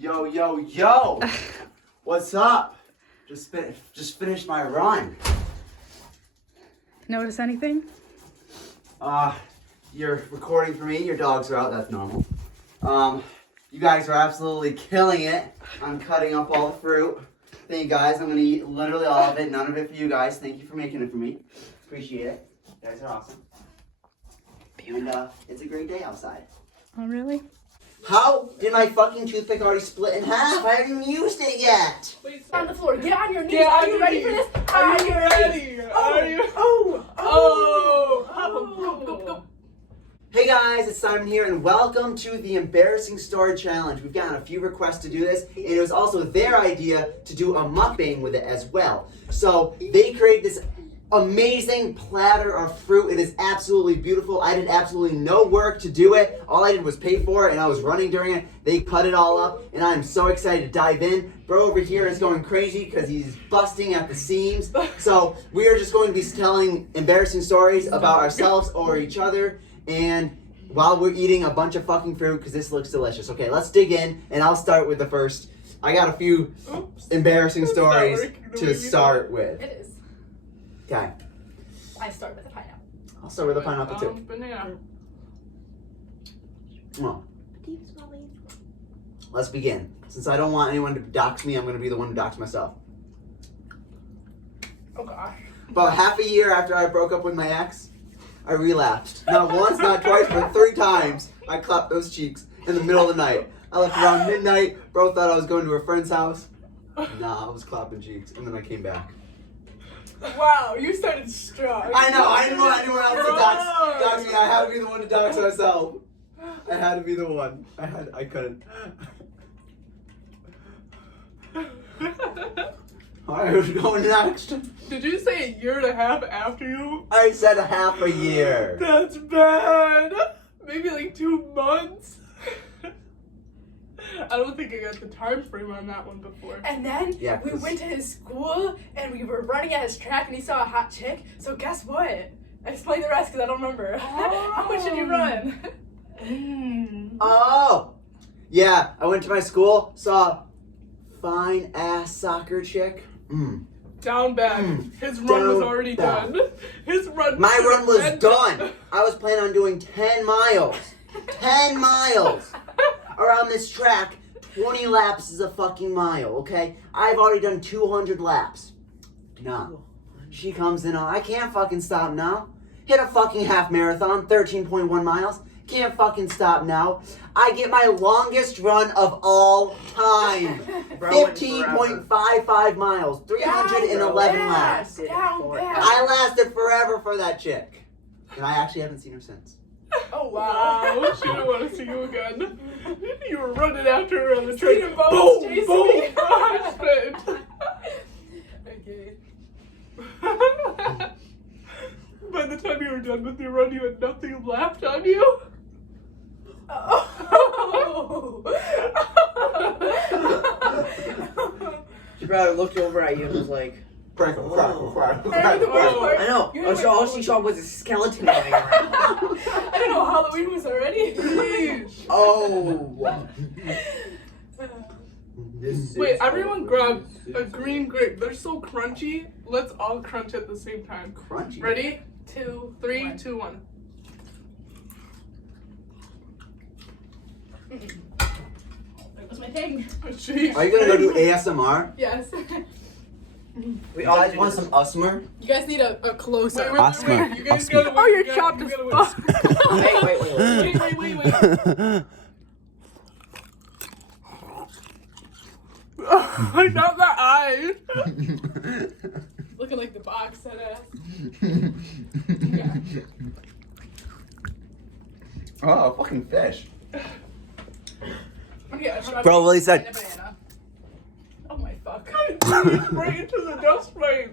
Yo, yo, yo! What's up? Just finished my run. Notice anything? You're recording for me. Your dogs are out. That's normal. You guys are absolutely killing it. I'm cutting up all the fruit. Thank you guys. I'm gonna eat literally all of it. None of it for you guys. Thank you for making it for me. Appreciate it. You guys are awesome. And it's a great day outside. Oh, really? How did my fucking toothpick already split in half? I haven't even used it yet. Wait, on the floor. Get on your knees. Are you ready for this? Are you ready? Are you? Oh. Hey guys, it's Simon here, and welcome to the Embarrassing Story Challenge. We've gotten a few requests to do this, and it was also their idea to do a mukbang with it as well. So they created this amazing platter of fruit. It is absolutely beautiful. I did absolutely no work to do it. All I did was pay for it, and I was running during it. They cut it all up, and I'm so excited to dive in. Bro over here is going crazy because he's busting at the seams. So we are just going to be telling embarrassing stories about ourselves or each other, and while we're eating a bunch of fucking fruit, because this looks delicious. Okay, let's dig in, and I'll start with the first. I got a few embarrassing stories to start with. It is. Okay. I start with a pineapple. I'll start with a pineapple too. Banana. Well, let's begin. Since I don't want anyone to dox me, I'm going to be the one to dox myself. Oh gosh. About half a year after I broke up with my ex, I relapsed. Not once, not twice, but 3 times. I clapped those cheeks in the middle of the night. I left around midnight. Bro thought I was going to a friend's house. Nah, I was clapping cheeks, and then I came back. Wow, you started strong. I know, I didn't want anyone else to dox me. I had to be the one to dox myself. I had to be the one. I couldn't. Alright, who's going next? Did you say a year and a half after you? I said half a year. That's bad. Maybe like 2 months. I don't think I got the time frame on that one before. And then Yeah, we went to his school and we were running at his track and he saw a hot chick. So guess what? Explain the rest because I don't remember. How much did you run? Oh! Yeah, I went to my school, saw a fine ass soccer chick. Down bad. His run was already bad. done. His run. My run was done. I was planning on doing 10 miles. 10 miles! Around this track. 20 laps is a fucking mile, okay? I've already done 200 laps. No. She comes in on, I can't fucking stop now. Hit a fucking half marathon, 13.1 miles. Can't fucking stop now. I get my longest run of all time. 15.55 miles, 311 laps. I lasted forever for that chick. And I actually haven't seen her since. Oh wow. Wow, she didn't want to see you again. You were running after her on the train. Speaking of bones, Boom, Jason. boom, husband. Okay. By the time you were done with your run, you had nothing left on you. Oh. She probably looked over at you and was like, Crackle, crackle, crackle, And the worst crackle. part, I know. you know what- All she saw was a skeleton lying around. I don't know. Halloween was already. Oh. Wait, everyone grab a green grape. They're so crunchy. Let's all crunch at the same time. Crunchy. Ready? 2, 3, 2, 1. That was my thing. Jeez. Are you gonna go do ASMR? Yes. We You all guys want some usmer? You guys need a close Wait, up. wait, Oscar, wait, wait. You guys Oscar. gotta wait. Oh, you're you gotta- chopped you as gotta fuck. wait. Wait. Oh, not the eye. Looking like the box set ass. Oh, fucking fish. Yeah, Bro, Willie said- and a banana. Oh my fuck. Right into the dust mite.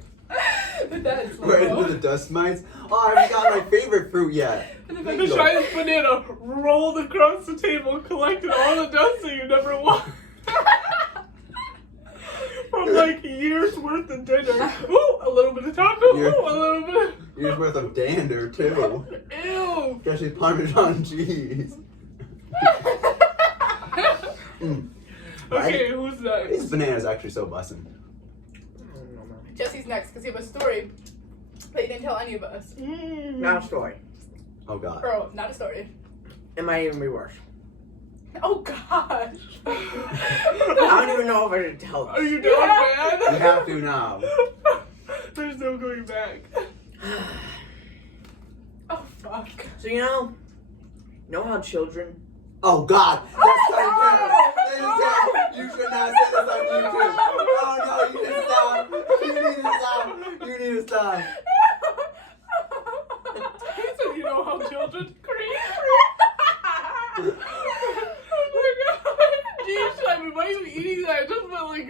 But that is Right low. into the dust mites. Oh, I haven't got my favorite fruit yet. And the shiniest banana rolled across the table, collected all the dust that you never want. From like years worth of dinner. Ooh, a little bit of taco. Yeah. Ooh, a little bit. Years worth of dander, too. Ew. Especially Parmesan cheese. Okay, who's This next? banana's actually so bussin'. Jesse's next because he have a story that he didn't tell any of us. Not a story. Oh god. Bro, not a story. It might even be worse. Oh gosh. I don't even know if I should tell Are this. you doing bad? You have to now. There's no going back. Oh fuck. So you know how children. Oh god. That's so terrible. You should not say this on YouTube. Oh no, you need to stop. You need to stop. You need to stop. He said you know how children scream. Oh my god. Geez, I mean, why are you eating that? It just felt like...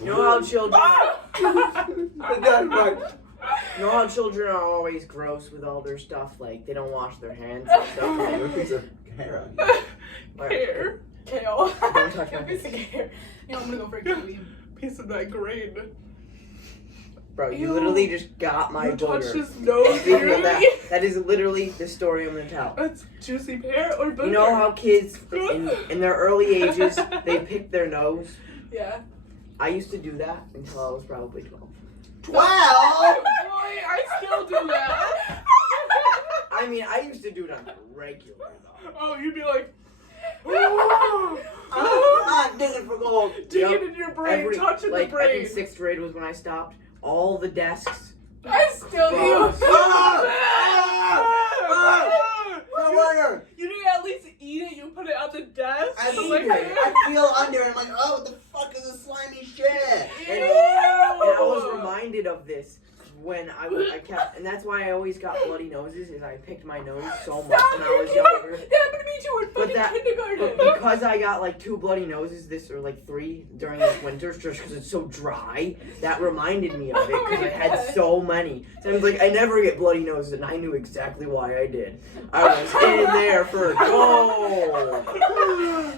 You know how children. That's right. You know how children are always gross with all their stuff, like they don't wash their hands and stuff. Hey, what piece of hair on you? Hair. Kale. Don't touch my A piece of hair. You know, I'm gonna go for a kiwi. Piece of that grain. Bro, you Ew. literally just got my You touched booger. his nose, Speaking of really? that is literally the story I'm gonna tell. That's juicy pear or booger? You know how kids in their early ages they pick their nose? Yeah. I used to do that until I was probably 12. 12? Boy, I still do that. I mean, I used to do it on a regular though. Oh, you'd be like... I'm digging for gold. Dig Yep. it in your brain, touch in like, the I brain. think 6th grade was when I stopped. All the desks. I still do. No wonder. You didn't at least eat it, you put it on the desk. I eat Like- it. I feel under and I'm like, oh, what the fuck is this slimy shit? And I was reminded of this when I kept, and that's why I always got bloody noses, is I picked my nose so much Stop when I was it. younger. That happened to me too in fucking kindergarten. But because I got like 2 bloody noses or like 3 during this winter, just because it's so dry, that reminded me of it Oh because my I had God. so many. So I was like, I never get bloody noses, and I knew exactly why I did. I was in there for gold.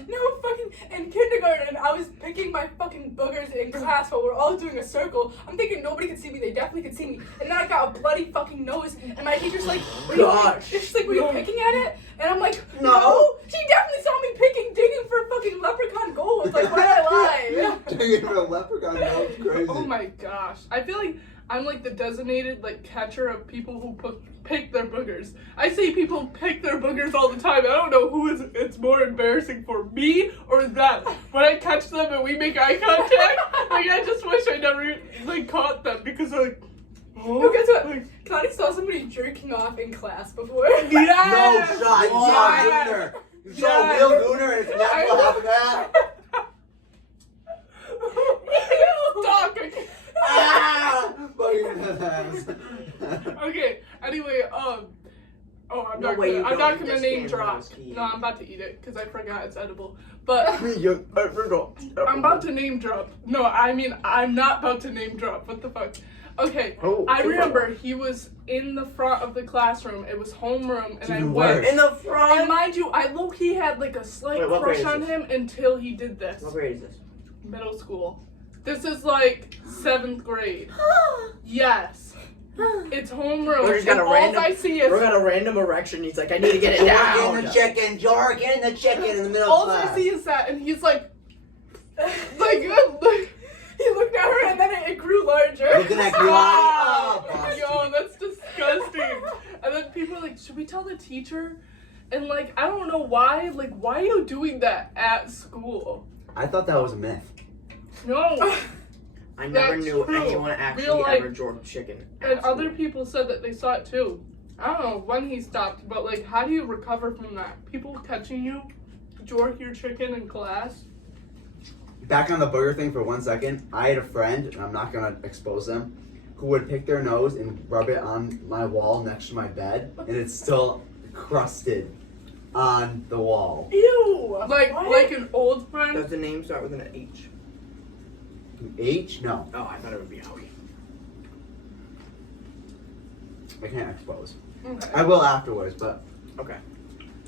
No fucking in kindergarten I was picking my fucking boogers in class while we're all doing a circle. I'm thinking nobody could see me, they definitely could see me. And then I got a bloody fucking nose and my teacher's like, Gosh. she's like, were you picking at it? And I'm like, No. no. She definitely saw me digging for fucking leprechaun gold. Like, why'd I lie? Digging for a leprechaun, no, it's crazy. Oh my gosh. I feel like I'm like the designated like catcher of people who pick their boogers. I see people pick their boogers all the time. I don't know who it's more embarrassing for, me or them. When I catch them and we make eye contact, like I just wish I never like caught them because I'm like, oh, No, guess what? like, Connie saw somebody jerking off in class before. No yes! shot, you saw a Yes! gooner. You saw a Yes! real gooner and it's natural half of that. Stop! Ah! Okay. Anyway, oh, I'm No not way gonna, you I'm don't not eat gonna this name game, drop. Roski. No, I'm about to eat it because I forgot it's edible. But I'm about to name drop. No, I mean I'm not about to name drop. What the fuck? Okay, Oh, I super. remember he was in the front of the classroom. It was homeroom, and I Even went. worse. In the And front. mind you, I low-key had like a slight Wait, what crush grade is on this? him until he did this. What grade is this? Middle school. This is like 7th grade. Yes. It's homeroom. We're just got And a all random- I see is Bro got a random erection. He's like, I need to get it Jork down. in the chicken, Jork in the chicken in the middle all class. I see is that, and he's like, He looked at her and then it grew larger. Looking at you, oh, busted. yo, that's disgusting. And then people are like, should we tell the teacher? And like, I don't know why. Like, why are you doing that at school? I thought that was a myth. No. I never That's knew true. anyone Real actually life. ever jorked chicken. And other people said that they saw it too. I don't know when he stopped, but like, how do you recover from that? People catching you, jork your chicken in class. Back on the booger thing for 1 second, I had a friend, and I'm not gonna expose them, who would pick their nose and rub it on my wall next to my bed, and it's still crusted on the wall. Ew. Like an old friend. Does the name start with an H? H? No, Oh, I thought it would be Howie. I can't expose. Okay. I will afterwards, but Okay.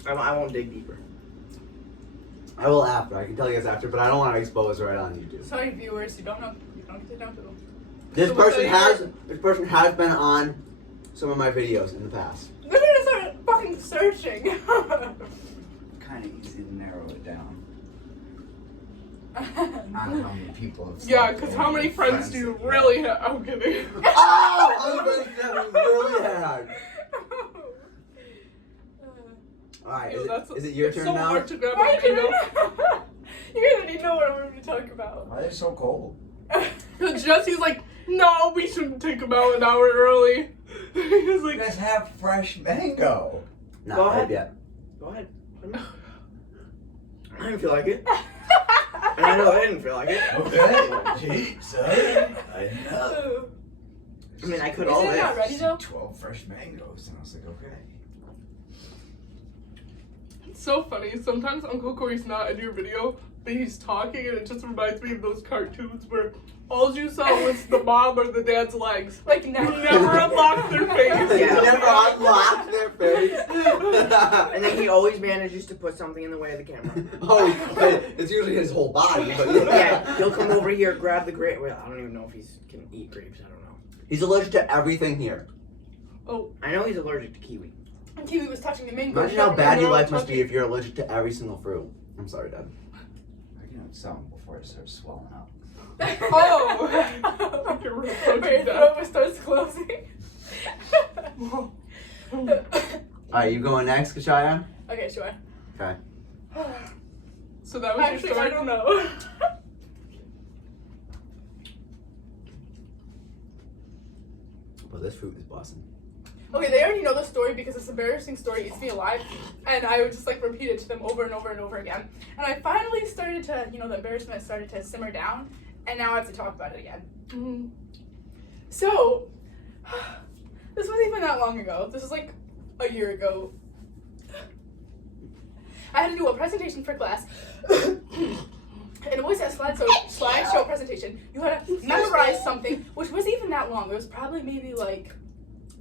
I won't dig deeper. I will after. I can tell you guys after, but I don't want to expose right on YouTube. Sorry, viewers, you don't know. You don't get to know who. This So what person they- has been on some of my videos in the past. They're gonna start fucking searching. Kind of easy to narrow it down. I don't know how many people have Yeah, slept because over how many with friends do you that you really have? I'm kidding. Oh! I'm going to that we really had. Alright, Ew, is it your it's turn so now? hard to grab My a mango. turn. You guys already know what I'm going to talk about. Why are they so cold? Because Jesse's like, no, we shouldn't take them out an hour early. He's You like, guys have fresh mango. Not Go ripe ahead. yet. Go ahead. I didn't feel like it. And I know I didn't feel like it. Okay. Gee, son. I didn't know. I mean, I could Is all it not this. ready though? 12 fresh mangoes. And I was like, okay. it's so funny. Sometimes Uncle Corey's not in your video, but he's talking, and it just reminds me of those cartoons where all you saw was the mom or the dad's legs. Like You never. never unlocked their face. Yeah. Never unlocked their face. And then he always manages to put something in the way of the camera. Oh, it's usually his whole body. But Yeah, he'll come over here, grab the grape. Well, I don't even know if he can eat grapes. I don't know. He's allergic to everything here. Oh, I know he's allergic to kiwi. And Kiwi was touching the mango. Imagine how bad your no, life must be touching- if you're allergic to every single fruit. I'm sorry, Dad. I can have some before it starts swelling up. Oh. Like you're approaching Wait, death. throat starts closing. Alright, you going next, KeShya? Okay, sure. Okay. So that was Actually, your I story? don't know. Well, this fruit is busting. Okay, they already know the story because this embarrassing story eats me alive, and I would just like repeat it to them over and over and over again. And I finally started to, the embarrassment started to simmer down, and now I have to talk about it again. Mm. So, this wasn't even that long ago. This was like a year ago. I had to do a presentation for class. And it was a slideshow presentation. You had to memorize something, which wasn't even that long. It was probably maybe like,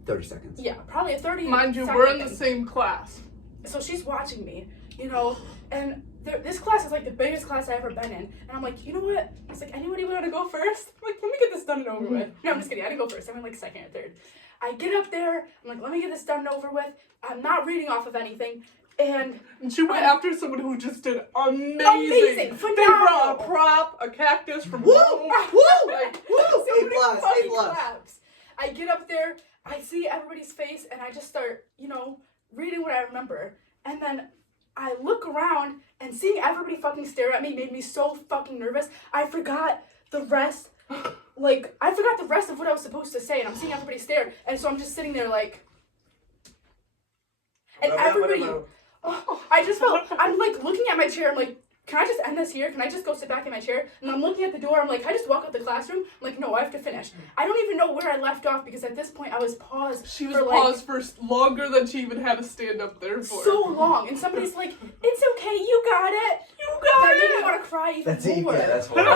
30 seconds. yeah, probably a 30 Mind you, second we're in the thing. same class. So she's watching me, and this class is like the biggest class I've ever been in. And I'm like, you know what? It's like, anybody want to go first? I'm like, let me get this done and over with. No, I'm just kidding. I didn't go first. I went like second or third. I get up there. I'm like, let me get this done and over with. I'm not reading off of anything. And She went after someone who just did amazing. Amazing, They phenomenal. brought a prop, a cactus from Woo! home. Woo! Like, Woo! so A many plus, fucking A plus. claps. I get up there, I see everybody's face, and I just start, reading what I remember. And then I look around, and seeing everybody fucking stare at me made me so fucking nervous. I forgot the rest. I forgot the rest of what I was supposed to say, and I'm seeing everybody stare. And so I'm just sitting there like, and everybody, I just felt, I'm like looking at my chair, I'm like, can I just end this here? Can I just go sit back in my chair? And I'm looking at the door, I'm like, can I just walk out the classroom? I'm like, no, I have to finish. I don't even know where I left off because at this point I was paused. she was for paused for longer than she even had to stand up there for. so long. And somebody's like, it's okay, you got it. You got That made me it! want to cry even That's it. more. Yeah, that's horrible.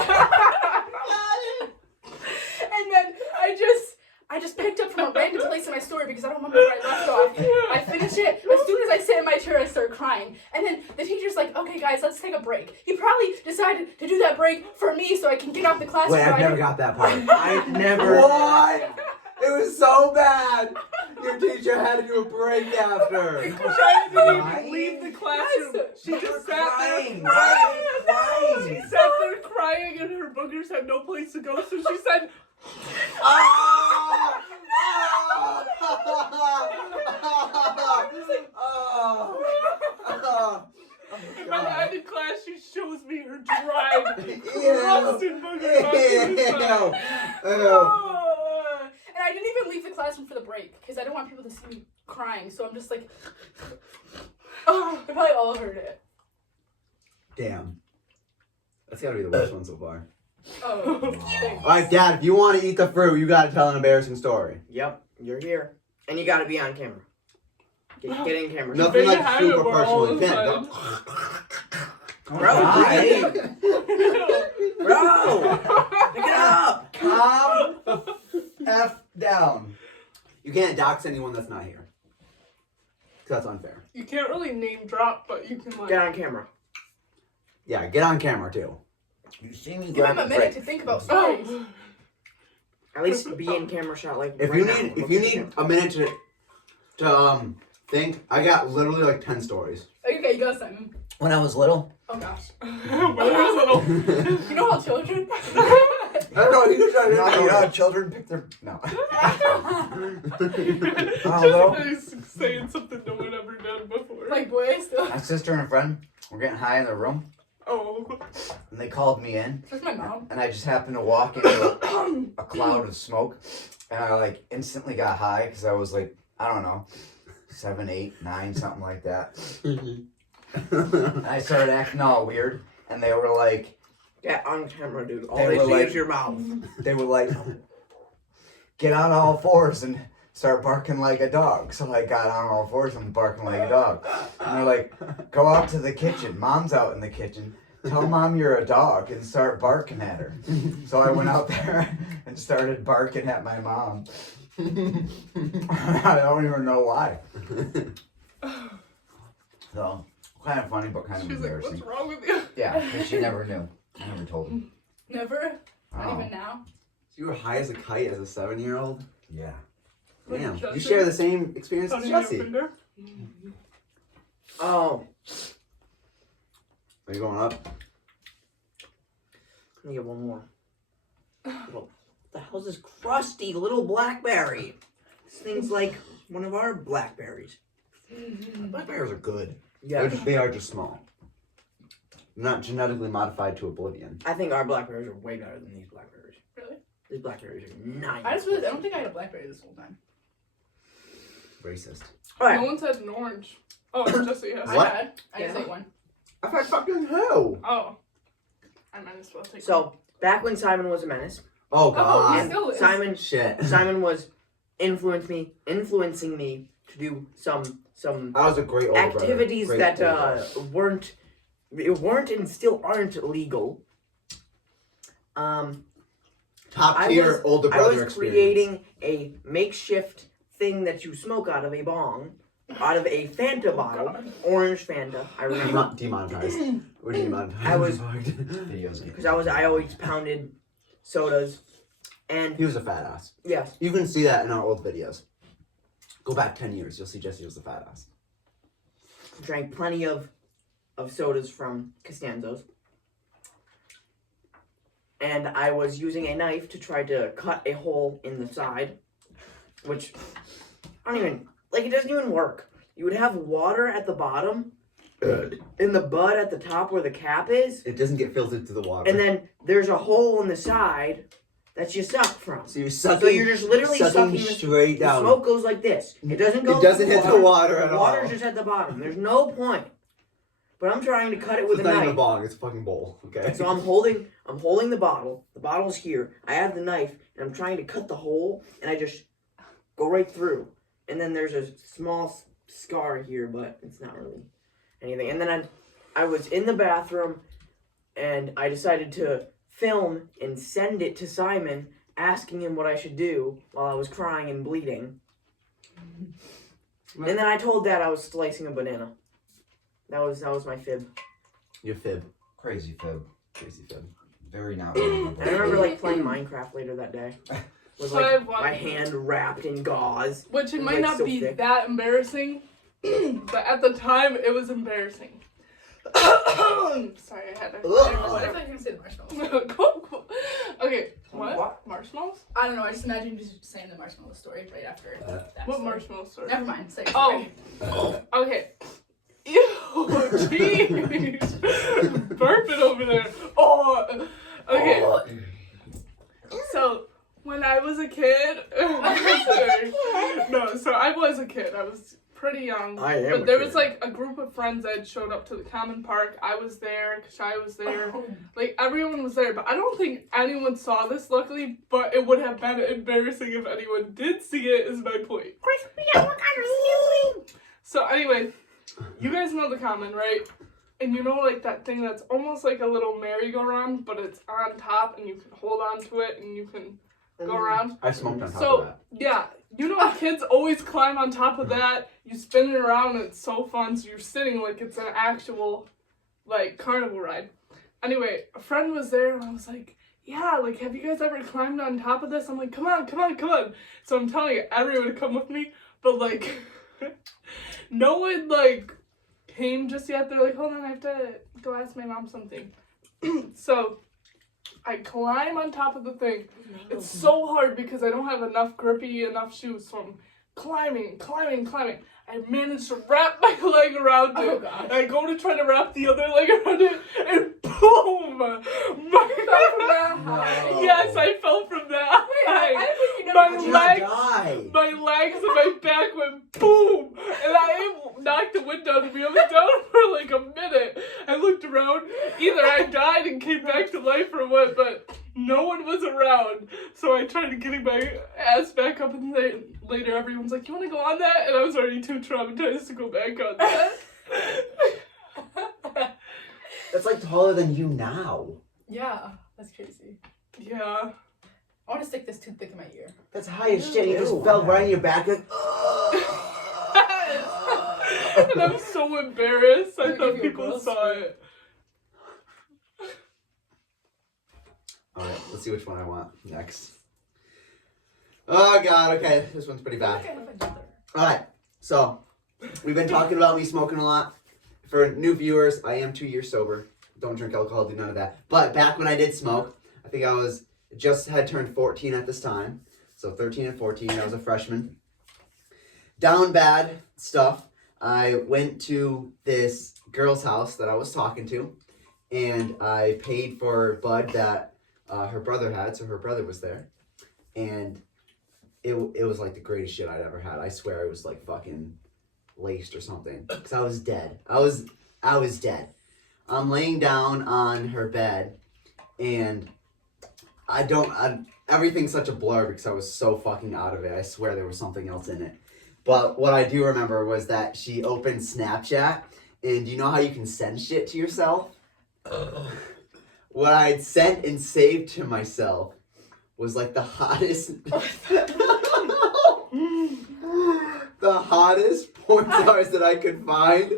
And then I just picked up from a random place in my story because I don't remember where I left off. I finish it. As soon as I sit in my chair, I start crying. And then the teacher's like, okay, guys, let's take a break. He probably decided to do that break for me so I can get off the class. Wait, so I've I never can- got that part. I've never. What? It was so bad. Your teacher had to do a break after. She didn't Crying? even leave the classroom. Yes. She just sat crying. there Why? She sat there crying and her boogers had no place to go, so she said, Ah! Ah! by the end of class, she shows me her dried, Ew. crusted boogers on the inside. And I didn't even leave the classroom for the break because I didn't want people to see me crying. So I'm just like, they probably all heard it. Damn. That's gotta be the worst one so far. Oh, thanks. Alright, Dad, if you want to eat the fruit, you gotta tell an embarrassing story. Yep, you're here. And you gotta be on camera. Get in camera. Nothing Big like hand super over all personal. the You time. Bro, Why? Bro! Pick it up! Calm the F down. You can't dox anyone that's not here. 'Cause that's unfair. You can't really name drop, but you can Get like. on camera. Yeah, get on camera too. You see me Give grab him a a minute break. to think about stories. Oh, At least be in camera shot like If right you now. need Look if you at the need camera. a minute to think, I got literally like 10 stories. Okay, you go, Simon. When I was little. Oh gosh. When I was little. You know how children? I don't know. You try Children pick their no. Just saying something no one ever done before. Like boys still. My sister and a friend were getting high in the room, Oh. and they called me in, That's my mom. and I just happened to walk into a cloud of smoke, and I like instantly got high because I was like, I don't know, 7, 8, 9, something like that. And I started acting all weird, and they were like, Yeah, on camera, dude. All They they were see like- is your mouth. get on all fours and start barking like a dog. So I got on all fours and barking like a dog. And they're like, go out to the kitchen. Mom's out in the kitchen. Tell Mom you're a dog and start barking at her. So I went out there and started barking at my mom. I don't even know why. So, kind of funny, but kind of She's like, embarrassing. what's wrong with you? Yeah, because she never knew. I never told her. Never. Not Oh. even now. You were high as a kite as a 7-year-old? Yeah. Damn. Jesse? You share the same experience as Honey, your Jesse. finger? Oh, Are you going up? let me get one more. What the hell's this crusty little blackberry? This thing's like one of our blackberries. Blackberries are good. Yeah, They are just small. Not genetically modified to oblivion. I think our blackberries are way better than these blackberries. Really? These blackberries are nice. I just realized I don't think I had a blackberry this whole time. Racist. All right. No one's had an orange. Oh, Jesse has. What? I had. I just Yeah. ate one. I've had fucking who? Oh. I might as well take So back when Simon was a menace, Oh Oh, god. he's still is. Shit. Simon was influencing me to do some I was a great older brother. activities Great that older brother. weren't and still aren't legal. Top I tier was- older I brother was experience. creating a makeshift thing that you smoke out of a bong, out of a Fanta bottle, orange Fanta. I remember Demonetized. We're demonetized. I was- Videos. because I always pounded sodas, and He was a fat ass. yes, You can see that in our old videos. Go back 10 years, you'll see Jesse was a fat ass. drank plenty of sodas from Costanzo's. And I was using a knife to try to cut a hole in the side, which I don't even, like, it doesn't even work. You would have water at the bottom, in the bud at the top where the cap is, It doesn't get filtered to the water. and then there's a hole in the side that you suck from. so you're sucking, So you're just literally sucking the straight The down. smoke goes like this. It doesn't go. It doesn't through hit the water The at all. water's just at the bottom. There's no point. But I'm trying to cut it So with it's a not even a knife. bong, it's a fucking bowl. Okay. So I'm holding the bottle. The bottle's here. I have the knife, and I'm trying to cut the hole, and I just go right through. And then there's a small scar here, but it's not really anything. And then I was in the bathroom, and I decided to film and send it to Simon, asking him what I should do while I was crying and bleeding. And then I told Dad I was slicing a banana. That was my fib. Your fib. Crazy fib. Crazy fib. Very not. I remember like playing Minecraft later that day. With So I like have one. my hand wrapped in gauze. Which it It's, might like, not so be thick. that embarrassing, but at the time it was embarrassing. Sorry, I had to. What if I can say the marshmallows? Cool. Okay, what? What? Marshmallows? I don't know. I just imagine you just saying the marshmallow story right after that. What story. marshmallow story? Never mind. Say it. Oh. Sorry. Okay. Ew, jeez. Burping over there. Oh. Okay. So, when I was a kid. No, so I was a kid. I was pretty young. I am But a there kid. was like a group of friends that had showed up to the common park. I was there. KeShya was there. Like, everyone was there. But I don't think anyone saw this, luckily. But it would have been embarrassing if anyone did see it, is my point. So, anyway. You guys know the common, right? And you know, like, that thing that's almost like a little merry-go-round, but it's on top, and you can hold on to it, and you can go around. I smoked on top of So, that. yeah, you know, kids always climb on top of that. You spin it around, and it's so fun. So you're sitting like it's an actual, like, carnival ride. Anyway, a friend was there, and I was like, yeah, like, have you guys ever climbed on top of this? I'm like, come on, come on, come on. So I'm telling everyone to come with me, but, like, no one, like, came just yet. They're like, hold on, I have to go ask my mom something. So I climb on top of the thing. It's so hard because I don't have enough shoes, so I'm climbing. I managed to wrap my leg around it. Oh, gosh. And I go to try to wrap the other leg around it, and boom! Yes, I fell from that high. I think you My never Did legs, die? my legs and my back went boom, and I knocked the wind out of me. I was down for like a minute. I looked around. Either I died and came back to life or what, but no one was around. So I tried getting my ass back up, and later everyone's like, "You want to go on that?" And I was already too traumatized to go back on that. That's like taller than you now. Yeah, that's crazy. Yeah. I want to stick this toothpick in my ear. That's high as shit. You just fell right in your back. Like, And I'm so embarrassed. I I'll thought give you a people close saw friend. it. Alright, let's see which one I want next. Oh god, okay, this one's pretty bad. Okay, another. Alright, so we've been talking about me smoking a lot. For new viewers, I am 2 years sober. Don't drink alcohol, do none of that. But back when I did smoke, I think I was just had turned 14 at this time. So 13 and 14, I was a freshman. Down bad stuff. I went to this girl's house that I was talking to, and I paid for bud that her brother had, so her brother was there. And it was like the greatest shit I'd ever had. I swear it was like fucking laced or something, because I was dead. I was dead. I'm laying down on her bed, and everything's such a blur because I was so fucking out of it. I swear there was something else in it. But what I do remember was that she opened Snapchat, and you know how you can send shit to yourself? What I had sent and saved to myself was like the hottest the hottest porn stars that I could find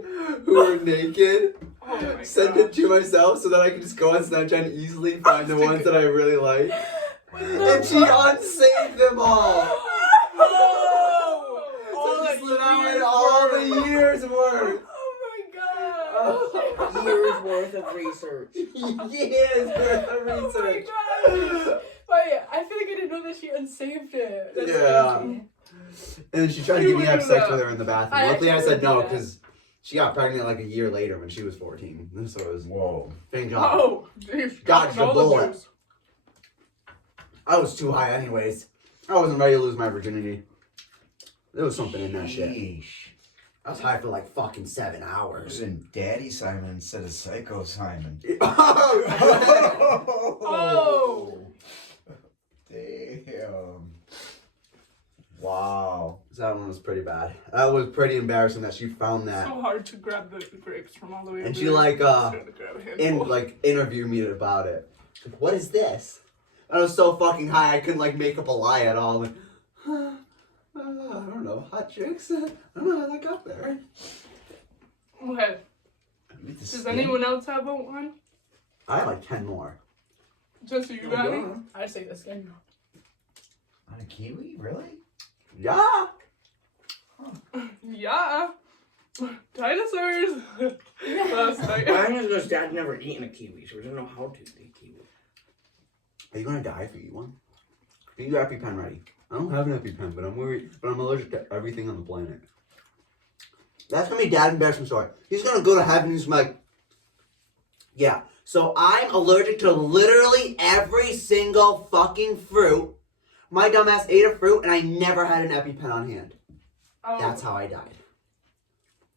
who were naked. Oh my Send it to myself so that I can just go on Snapchat and easily find the ones that I really like. And she unsaved them all. So just let out all the years worth. Oh my god. Years worth of research. Years worth of Oh my research. gosh. But yeah, I feel like I didn't know that she unsaved it. That's Yeah. crazy. And she tried to get me to have sex with her in the bathroom. I Luckily I actually said no did that. because she got pregnant like a year later when she was 14. So it was, Whoa. thank God. Oh, geez. Dodged a All the bullet. news. I was too high anyways. I wasn't ready to lose my virginity. There was something in that shit. Sheesh. I was high for like fucking 7 I was hours. in Daddy Simon instead of Psycho Simon. Oh. Damn. Wow. That one was pretty bad. That was pretty embarrassing that she found that So hard to grab the grapes from all the way And over she there. like, Just gotta grab a handful. and interviewed me about it. Like, what is this? I was so fucking high I couldn't like make up a lie at all. Like, I don't know, hot chicks. I don't know how that got there. Okay. With the Does skin? anyone else have one? I have like 10 more. Just you got it? I say this again. On a kiwi? Really? Yeah. Yeah. Dinosaurs. Last night. Mine is because Dad's never eaten a kiwi, so we don't know how to eat kiwi. Are you gonna die if you eat one? Are you EpiPen ready? I don't have an EpiPen, but I'm worried. But I'm allergic to everything on the planet. That's gonna be Dad's embarrassment story. He's gonna go to heaven and he's like, yeah. So I'm allergic to literally every single fucking fruit. My dumbass ate a fruit and I never had an EpiPen on hand. Oh. That's how I died.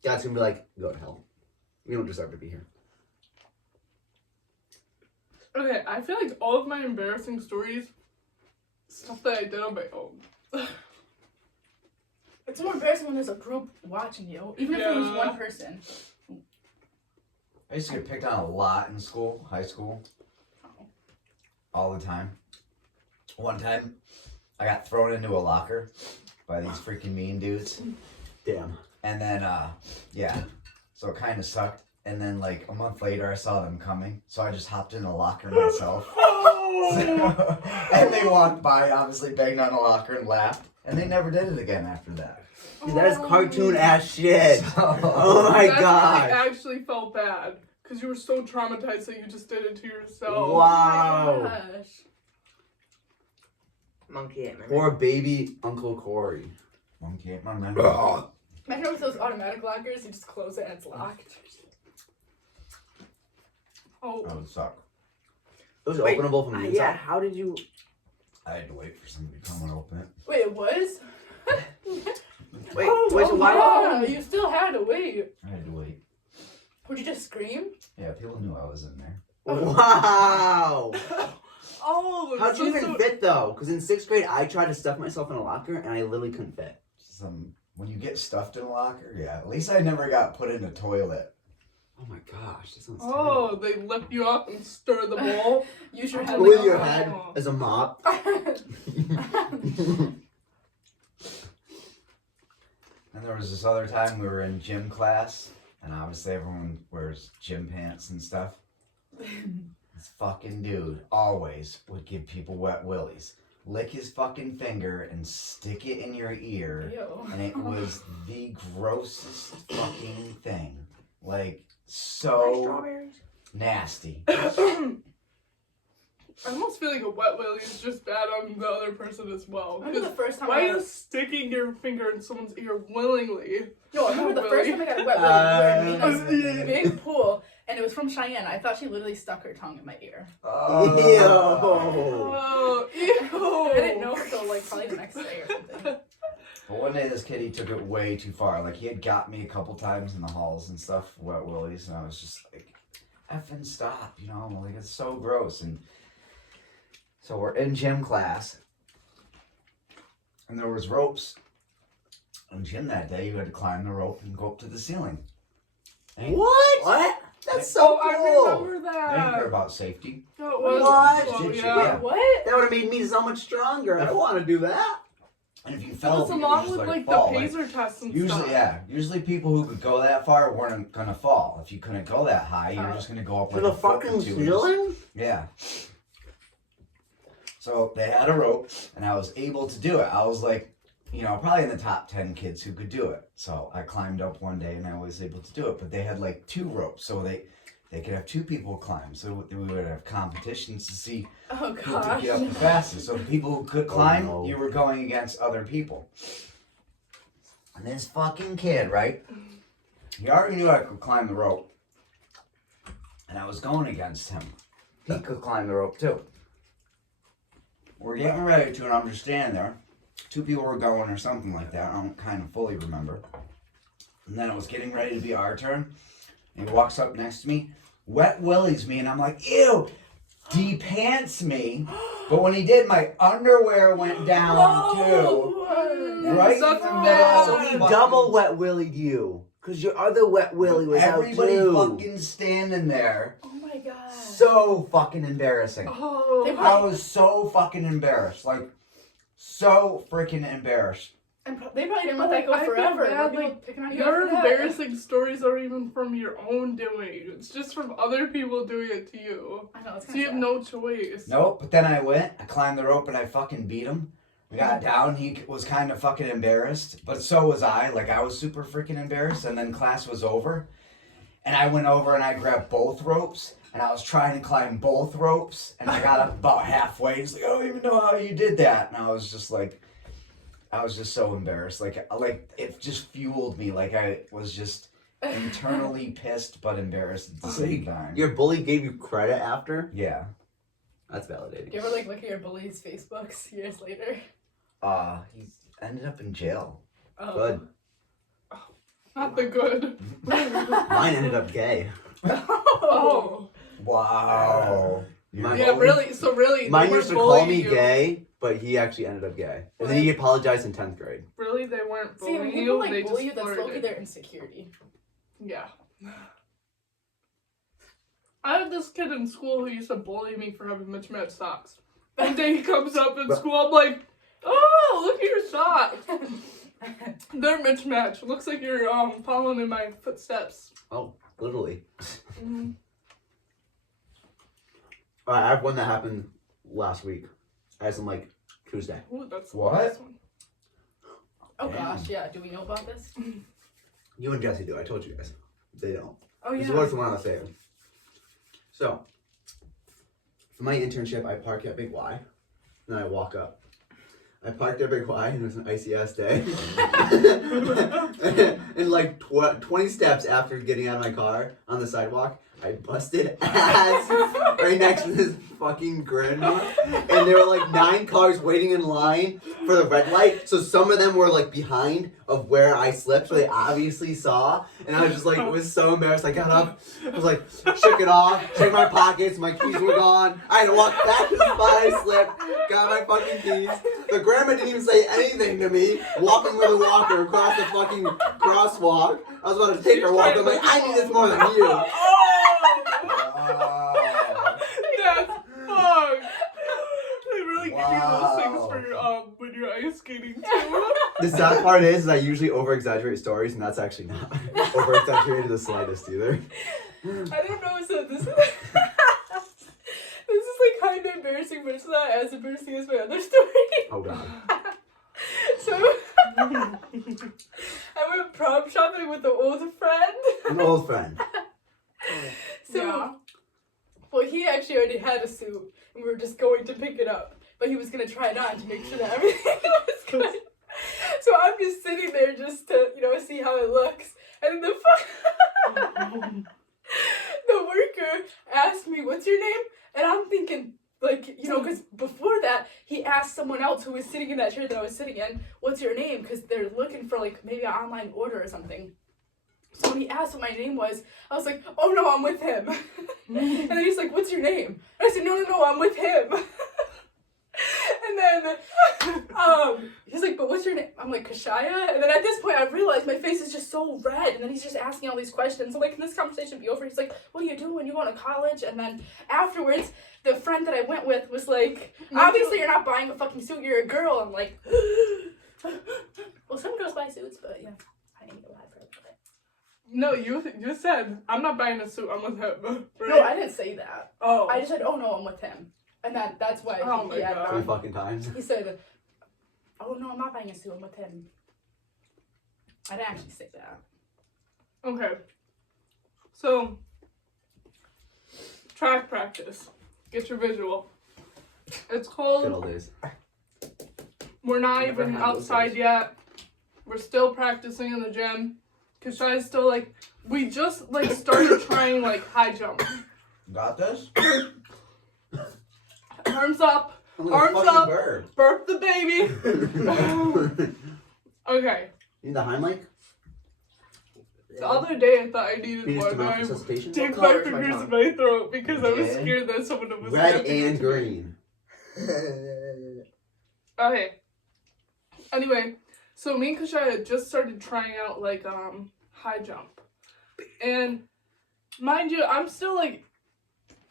Dad's gonna be like, go to hell. You don't deserve to be here. Okay, I feel like all of my embarrassing stories, stuff that I did on my own. It's more embarrassing when there's a group watching you, even if it was Yeah. one person. I used to get picked on a lot in school, high school. All the time. One time, I got thrown into a locker by these freaking mean dudes. Damn. And then, yeah. So it kind of sucked. And then, like, a month later, I saw them coming. So I just hopped in the locker myself. Oh! And they walked by, obviously banged on the locker and laughed, and they never did it again after that. Dude, that is cartoon ass shit. So- Oh my That's god. why I actually felt bad. Because you were so traumatized that you just did it to yourself. Wow. Gosh. Monkey ate my Poor baby Uncle Corey. Monkey ate my man. Imagine with those automatic lockers, you just close it and it's locked. Oh. That would suck. It was Wait, openable from the inside. yeah, how did you... I had to wait for somebody to come and open it. Wait, it was? Wait, oh, wait, so why... wow, you still had to wait. I had to wait. Would you just scream? Yeah, people knew I was in there. Wow. Oh, How'd you even fit though? Because in 6th grade, I tried to stuff myself in a locker and I literally couldn't fit. When you get stuffed in a locker, yeah. At least I never got put in a toilet. Oh my gosh, that sounds Oh, they lift you up and stir the bowl. Use your head. terrible. With like your a- head as a mop. And there was this other time we were in gym class, and obviously everyone wears gym pants and stuff. This fucking dude always would give people wet willies. Lick his fucking finger and stick it in your ear. Ew. And it was the grossest fucking thing. Like, My so strawberries? nasty. I almost feel like a wet willy is just bad on the other person as well. I remember the first time Why I are got you sticking your finger in someone's ear willingly? No, I remember the first time I got a wet willy. We were in a big pool, and it was from Cheyenne. I thought she literally stuck her tongue in my ear. Oh, ew. I didn't know until like probably the next day or something. But one day this kid, he took it way too far. Like, he had got me a couple times in the halls and stuff, wet willies, and I was just like, effing stop, you know? Like, it's so gross. And so we're in gym class, and there was ropes. In gym that day, you had to climb the rope and go up to the ceiling. What? What? That's so I cool. remember They didn't care that. about safety. No, it was. What? Oh, Did you? yeah. Yeah. What? That would have made me so much stronger. I don't want to do that. And if you It fell, was you could along just with like like fall. the Like, pacer tests and usually, stuff. yeah. Usually people who could go that far weren't gonna fall. If you couldn't go that high, you were just gonna go up To like the a foot fucking or two and just- ceiling? Yeah. So they had a rope, and I was able to do it. I was like, you know, probably in the top 10 kids who could do it. So I climbed up one day, and I was able to do it. But they had like 2 ropes, so they could have 2 people climb. So we would have competitions to see Oh who could gosh. get up the fastest. So the people who could climb, no. you were going against other people. And this fucking kid, right? He already knew I could climb the rope. And I was going against him. He could climb the rope too. We're getting ready to, and I'm just standing there. 2 people were going or something like that. I don't kind of fully remember. And then it was getting ready to be our turn. And he walks up next to me, wet willies me, and I'm like, ew! De-pants me. But when he did, my underwear went down too. Right? Such in the bad. So middle he of the double wet willied you. Because your other wet willy was Everybody out too. fucking standing there. Oh my god. So fucking embarrassing. Oh. They I was so fucking embarrassed. Like, so freaking embarrassed. And they probably didn't let that go I feel forever. bad, People like, picking on you Your after that. embarrassing stories aren't even from your own doing. It's just from other people doing it to you. I know, it's So kind you of have no choice. Nope, but then I went, I climbed the rope and I fucking beat him. We got down, he was kind of fucking embarrassed, but so was I. Like, I was super freaking embarrassed, and then class was over. And I went over and I grabbed both ropes, and I was trying to climb both ropes, and I got up about halfway. He's like, I don't even know how you did that. And I was just like, I was just so embarrassed. Like it just fueled me. Like, I was just internally pissed but embarrassed at the same time. Your bully gave you credit after? Yeah. That's validating. Do you ever like look at your bully's Facebooks years later? He ended up in jail. Oh. Good. Not the good. Mine ended up gay. Oh. Wow. Mine- Yeah, really. So really, Mine they weren't used to call bullying me you. gay, but he actually ended up gay. And then he apologized in 10th grade. Really, they weren't See, when bullying people you. like They bully you, just that's low-key flirted. their insecurity. Yeah. I had this kid in school who used to bully me for having mismatched socks. One day he comes up in school, I'm like, oh, look at your socks. They're mismatched. Looks like you're following in my footsteps. Oh, literally. Mhm. I have one that happened last week. As in like Tuesday. Ooh, that's the What? last one. Oh Damn. gosh, yeah. Do we know about this? You and Jesse do. I told you guys. They don't. Oh This yeah. was the one I was saying. So, for my internship, I park at Big Y. Then I walk up. I parked at Big Y, and it was an icy ass day. And like 20 steps after getting out of my car on the sidewalk, I busted ass right next to this fucking grandma. And there were like 9 cars waiting in line for the red light. So some of them were like behind of where I slipped, so they obviously saw. And I was just like, it was so embarrassed. I got up, I was like, shook it off, checked my pockets, my keys were gone. I had to walk back to the spot I slipped, got my fucking keys. The grandma didn't even say anything to me, walking with a walker across the fucking crosswalk. I was about to take her walk. I'm like, I need this more than you. That's fucked. They really give you those things Wow. for when you're ice skating too. The sad part is I usually over-exaggerate stories, and that's actually not over-exaggerated the slightest either. I don't know. So this is this is like kind of embarrassing, but it's not as embarrassing as my other story. Oh god. So I went prom shopping with an old friend. An old friend. So, Yeah. well, he actually already had a suit, and we were just going to pick it up. But he was gonna try it on to make sure that everything was good. So I'm just sitting there just to, see how it looks. And the the worker asked me, "What's your name?" And I'm thinking, like, because before that, he asked someone else who was sitting in that chair that I was sitting in, "What's your name?" Because they're looking for, like, maybe an online order or something. So when he asked what my name was, I was like, "Oh no, I'm with him." And then he's like, "What's your name?" And I said, No, I'm with him." And then he's like, "But what's your name?" I'm like, "KeShya." And then at this point I realized my face is just so red, and then he's just asking all these questions. I'm like, "Can this conversation be over?" He's like, "What do you do when you go to college?" And then afterwards, the friend that I went with was like, "Obviously you're not buying a fucking suit, you're a girl." I'm like, well, some girls buy suits, but yeah, I ain't gonna lie for it. No, you said I'm not buying a suit. I'm with him. Right? No, I didn't say that. Oh. I just said, "Oh no, I'm with him," and that's why Oh my he had God. 3 fucking times. He said, "Oh no, I'm not buying a suit. I'm with him." I didn't actually say that. Okay. So, track practice. Get your visual. It's Good cold. old days. We're not Never even had those outside days. yet. We're still practicing in the gym. KeShya's still like, we just like started trying like high jump. Got this? Arms up. I'm Arms fucking up. bird. Burp the baby. You Okay. need the Heimlich? The other day I thought I needed Penis one. to but mouth I resuscitation? dig What my color is my fingers in tongue? my throat because I was Yeah. scared that someone was Red gonna and green. Okay. Anyway, so me and KeShya had just started trying out like high jump. And mind you, I'm still like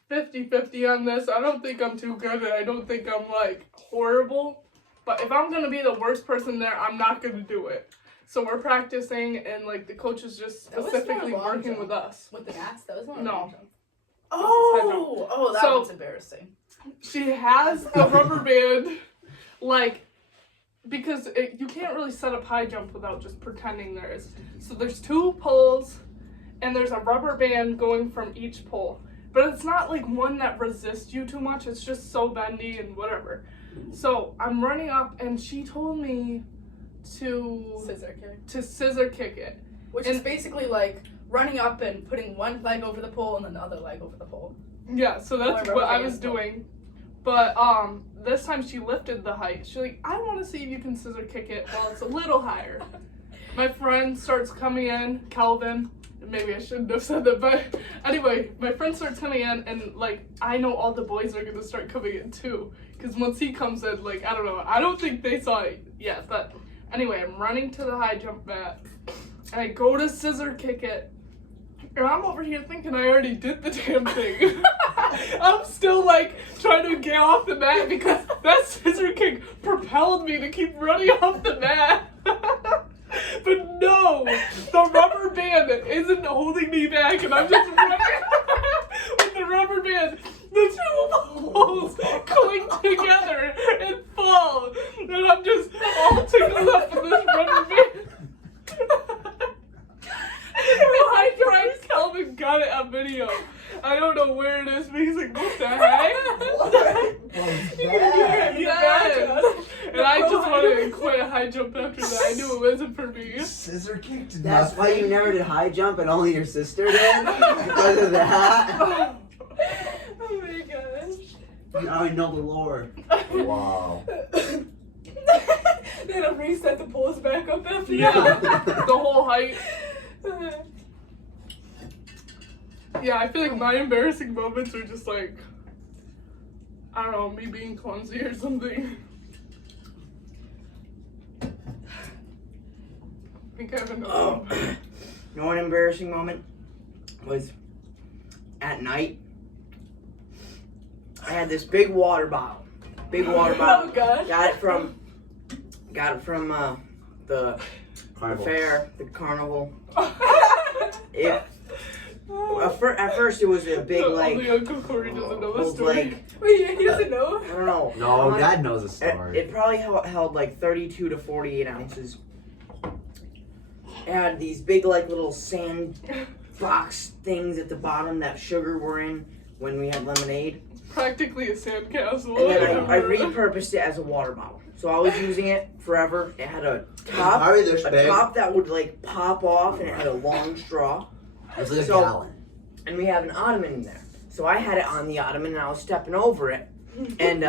50-50 on this. I don't think I'm too good and I don't think I'm like horrible. But if I'm gonna be the worst person there, I'm not gonna do it. So we're practicing and like the coach is just That was specifically more long working jump. with us. With the mats, that was not No. a long jump. This is high jump. Oh, that So- was embarrassing. She has the rubber band, like, because you can't really set up high jump without just pretending there is. So there's 2 poles, and there's a rubber band going from each pole. But it's not like one that resists you too much, it's just so bendy and whatever. So I'm running up, and she told me to Scissor kick. it. Which is basically like running up and putting one leg over the pole and then the other leg over the pole. Yeah, so that's Or what I rubber was band. doing. But this time she lifted the height. She's like, I want to see if you can scissor kick it while it's a little higher. My friend starts coming in, Calvin. Maybe I shouldn't have said that, but anyway, my friend starts coming in, and like I know all the boys are gonna start coming in too. Because once he comes in, like I don't know, I don't think they saw it yet. But anyway, I'm running to the high jump mat, and I go to scissor kick it. And I'm over here thinking I already did the damn thing. I'm still like trying to get off the mat because that scissor kick propelled me to keep running off the mat. But no, the rubber band isn't holding me back and I'm just running with the rubber band. The 2 poles cling embarrassing. What the heck? Yes. And I just wanted to quit high jump after that. I knew it wasn't for me. Scissor kicked That's nothing. why you never did high jump and only your sister did? Because of that? Oh my gosh. You already know the lore. Wow. They had to reset the poles back up after Yeah. that. The whole height. Yeah, I feel like my embarrassing moments are just like, I don't know, me being clumsy or something. I think I have another one. You know what embarrassing moment was at night? I had this big water bottle. Big water Oh bottle. gosh. Got it from the Carnival. fair, the carnival. It, at first it was a big Only like Uncle Corey doesn't know the old, story. like Wait, he doesn't know? I don't know. No, Like, Dad knows the story. It probably held like 32 to 48 ounces. It had these big like little sand box things at the bottom that sugar were in when we had lemonade. Practically a sandcastle. And then I repurposed it as a water bottle. So I was using it forever. It had a top, Probably this a big. top that would like pop off, and it had a long straw. It's like a So- gallon. And we have an ottoman in there. So I had it on the ottoman, and I was stepping over it. And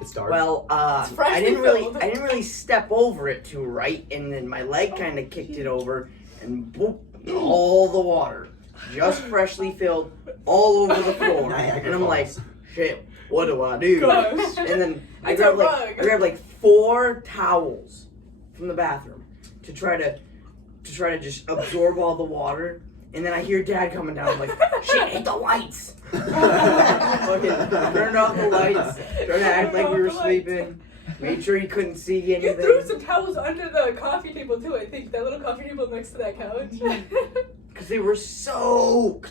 It's dark. well, It's freshly I didn't filled. really step over it too right, and then my leg kind of kicked it over, and boop, all the water, just freshly filled, all over the floor. Niagara And I'm like, Falls. shit, what do I do? Gosh. And then I It's a grabbed rug. like 4 towels from the bathroom to try to just absorb all the water. And then I hear Dad coming down. I'm like, shit, hit the lights. Fucking turned off the lights. Tried to act like we were sleeping. Made sure he couldn't see You anything. threw some towels under the coffee table too, I think. That little coffee table next to that couch. Because they were soaked.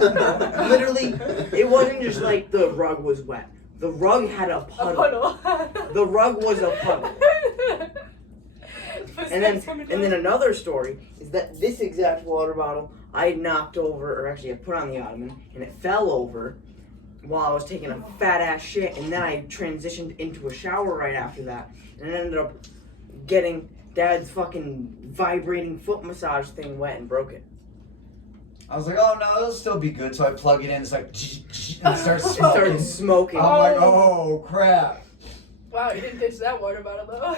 Literally. It wasn't just like the rug was wet. The rug had a A puddle. puddle. The rug was a puddle. And then another story is that this exact water bottle I had knocked over, or actually I put on the ottoman, and it fell over while I was taking a fat ass shit, and then I transitioned into a shower right after that, and it ended up getting Dad's fucking vibrating foot massage thing wet and broke it. I was like, oh no, it'll still be good. So I plug it in. It's like, and it starts It started smoking. smoking. I'm like, oh crap. Wow, you didn't ditch that water bottle though.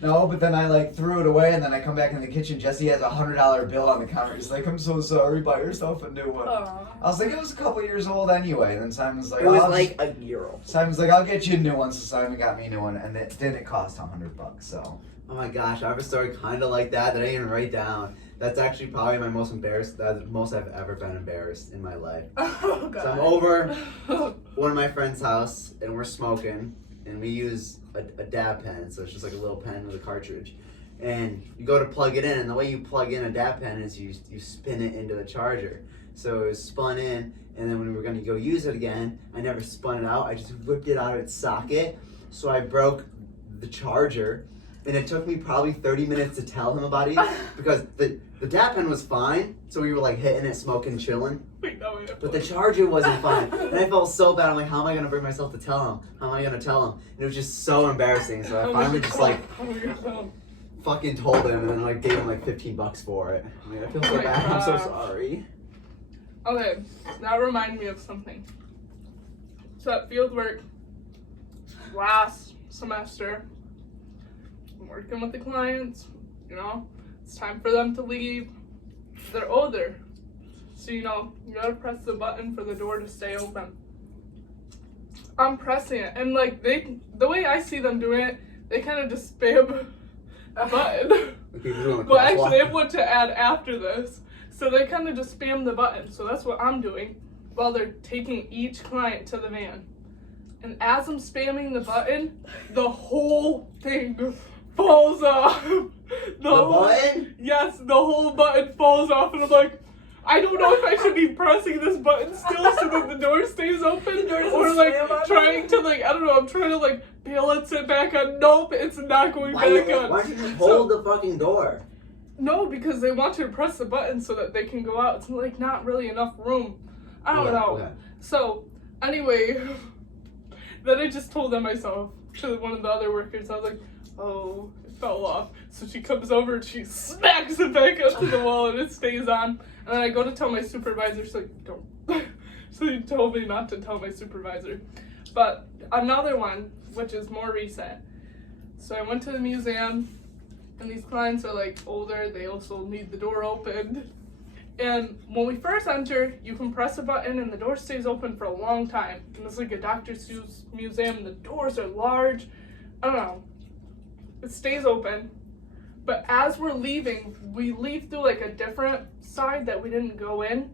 No, but then I like threw it away, and then I come back in the kitchen. Jesse has a $100 bill on the counter. He's like, "I'm so sorry. Buy yourself a new one." Aw. I was like, "It was a couple years old anyway." And then Simon's like, It was "I'll like a year old. Simon's like, I'll get you a new one." So Simon got me a new one, and it didn't cost $100. So Oh my gosh, I have a story kind of like that I didn't even write down. That's actually probably my most embarrassed, that's the most I've ever been embarrassed in my life. Oh god. So I'm over one of my friend's house and we're smoking and we use a dab pen, so it's just like a little pen with a cartridge. And you go to plug it in, and the way you plug in a dab pen is you spin it into the charger. So it was spun in, and then when we were gonna go use it again, I never spun it out. I just whipped it out of its socket. So I broke the charger, and it took me probably 30 minutes to tell him about it because the dab pen was fine. So we were like hitting it, smoking, chilling. Wait, no, wait. But the charger wasn't fine. And I felt so bad. I'm like, how am I going to bring myself to tell him? How am I going to tell him? And it was just so embarrassing. So I finally just like fucking told him and then like gave him like $15 for it. I mean, I feel Oh so my bad. I'm so God. sorry. Okay, that reminded me of something. So at field work last semester, I'm working with the clients, you know, it's time for them to leave. They're older. So, you know, you gotta press the button for the door to stay open. I'm pressing it, and like the way I see them doing it, they kind of just spam a button. Like people doing the Well, actually, I crosswalk. have what to add after this. So they kind of just spam the button. So that's what I'm doing while they're taking each client to the van. And as I'm spamming the button, the whole thing falls off. The button? Yes, the whole button falls off, and I'm like, I don't know if I should be pressing this button still so that the door stays open, The door doesn't or like slam on trying you? to like, I don't know, I'm trying to like balance it back on. Nope, it's not going Why back don't on. you just hold the fucking door? No, because they want you to press the button so that they can go out. It's like not really enough room. I don't Okay, know. okay. So Anyway, then I just told on myself to one of the other workers. I was like, oh, it fell off. So she comes over and she smacks it back up to the wall and it stays on. And then I go to tell my supervisor. She's like, don't. So he told me not to tell my supervisor. But another one, which is more recent. So I went to the museum, and these clients are like older. They also need the door opened. And when we first enter, you can press a button and the door stays open for a long time. And it's like a Dr. Seuss museum, and the doors are large. I don't know. It stays open. But as we're leaving, we leave through like a different side that we didn't go in.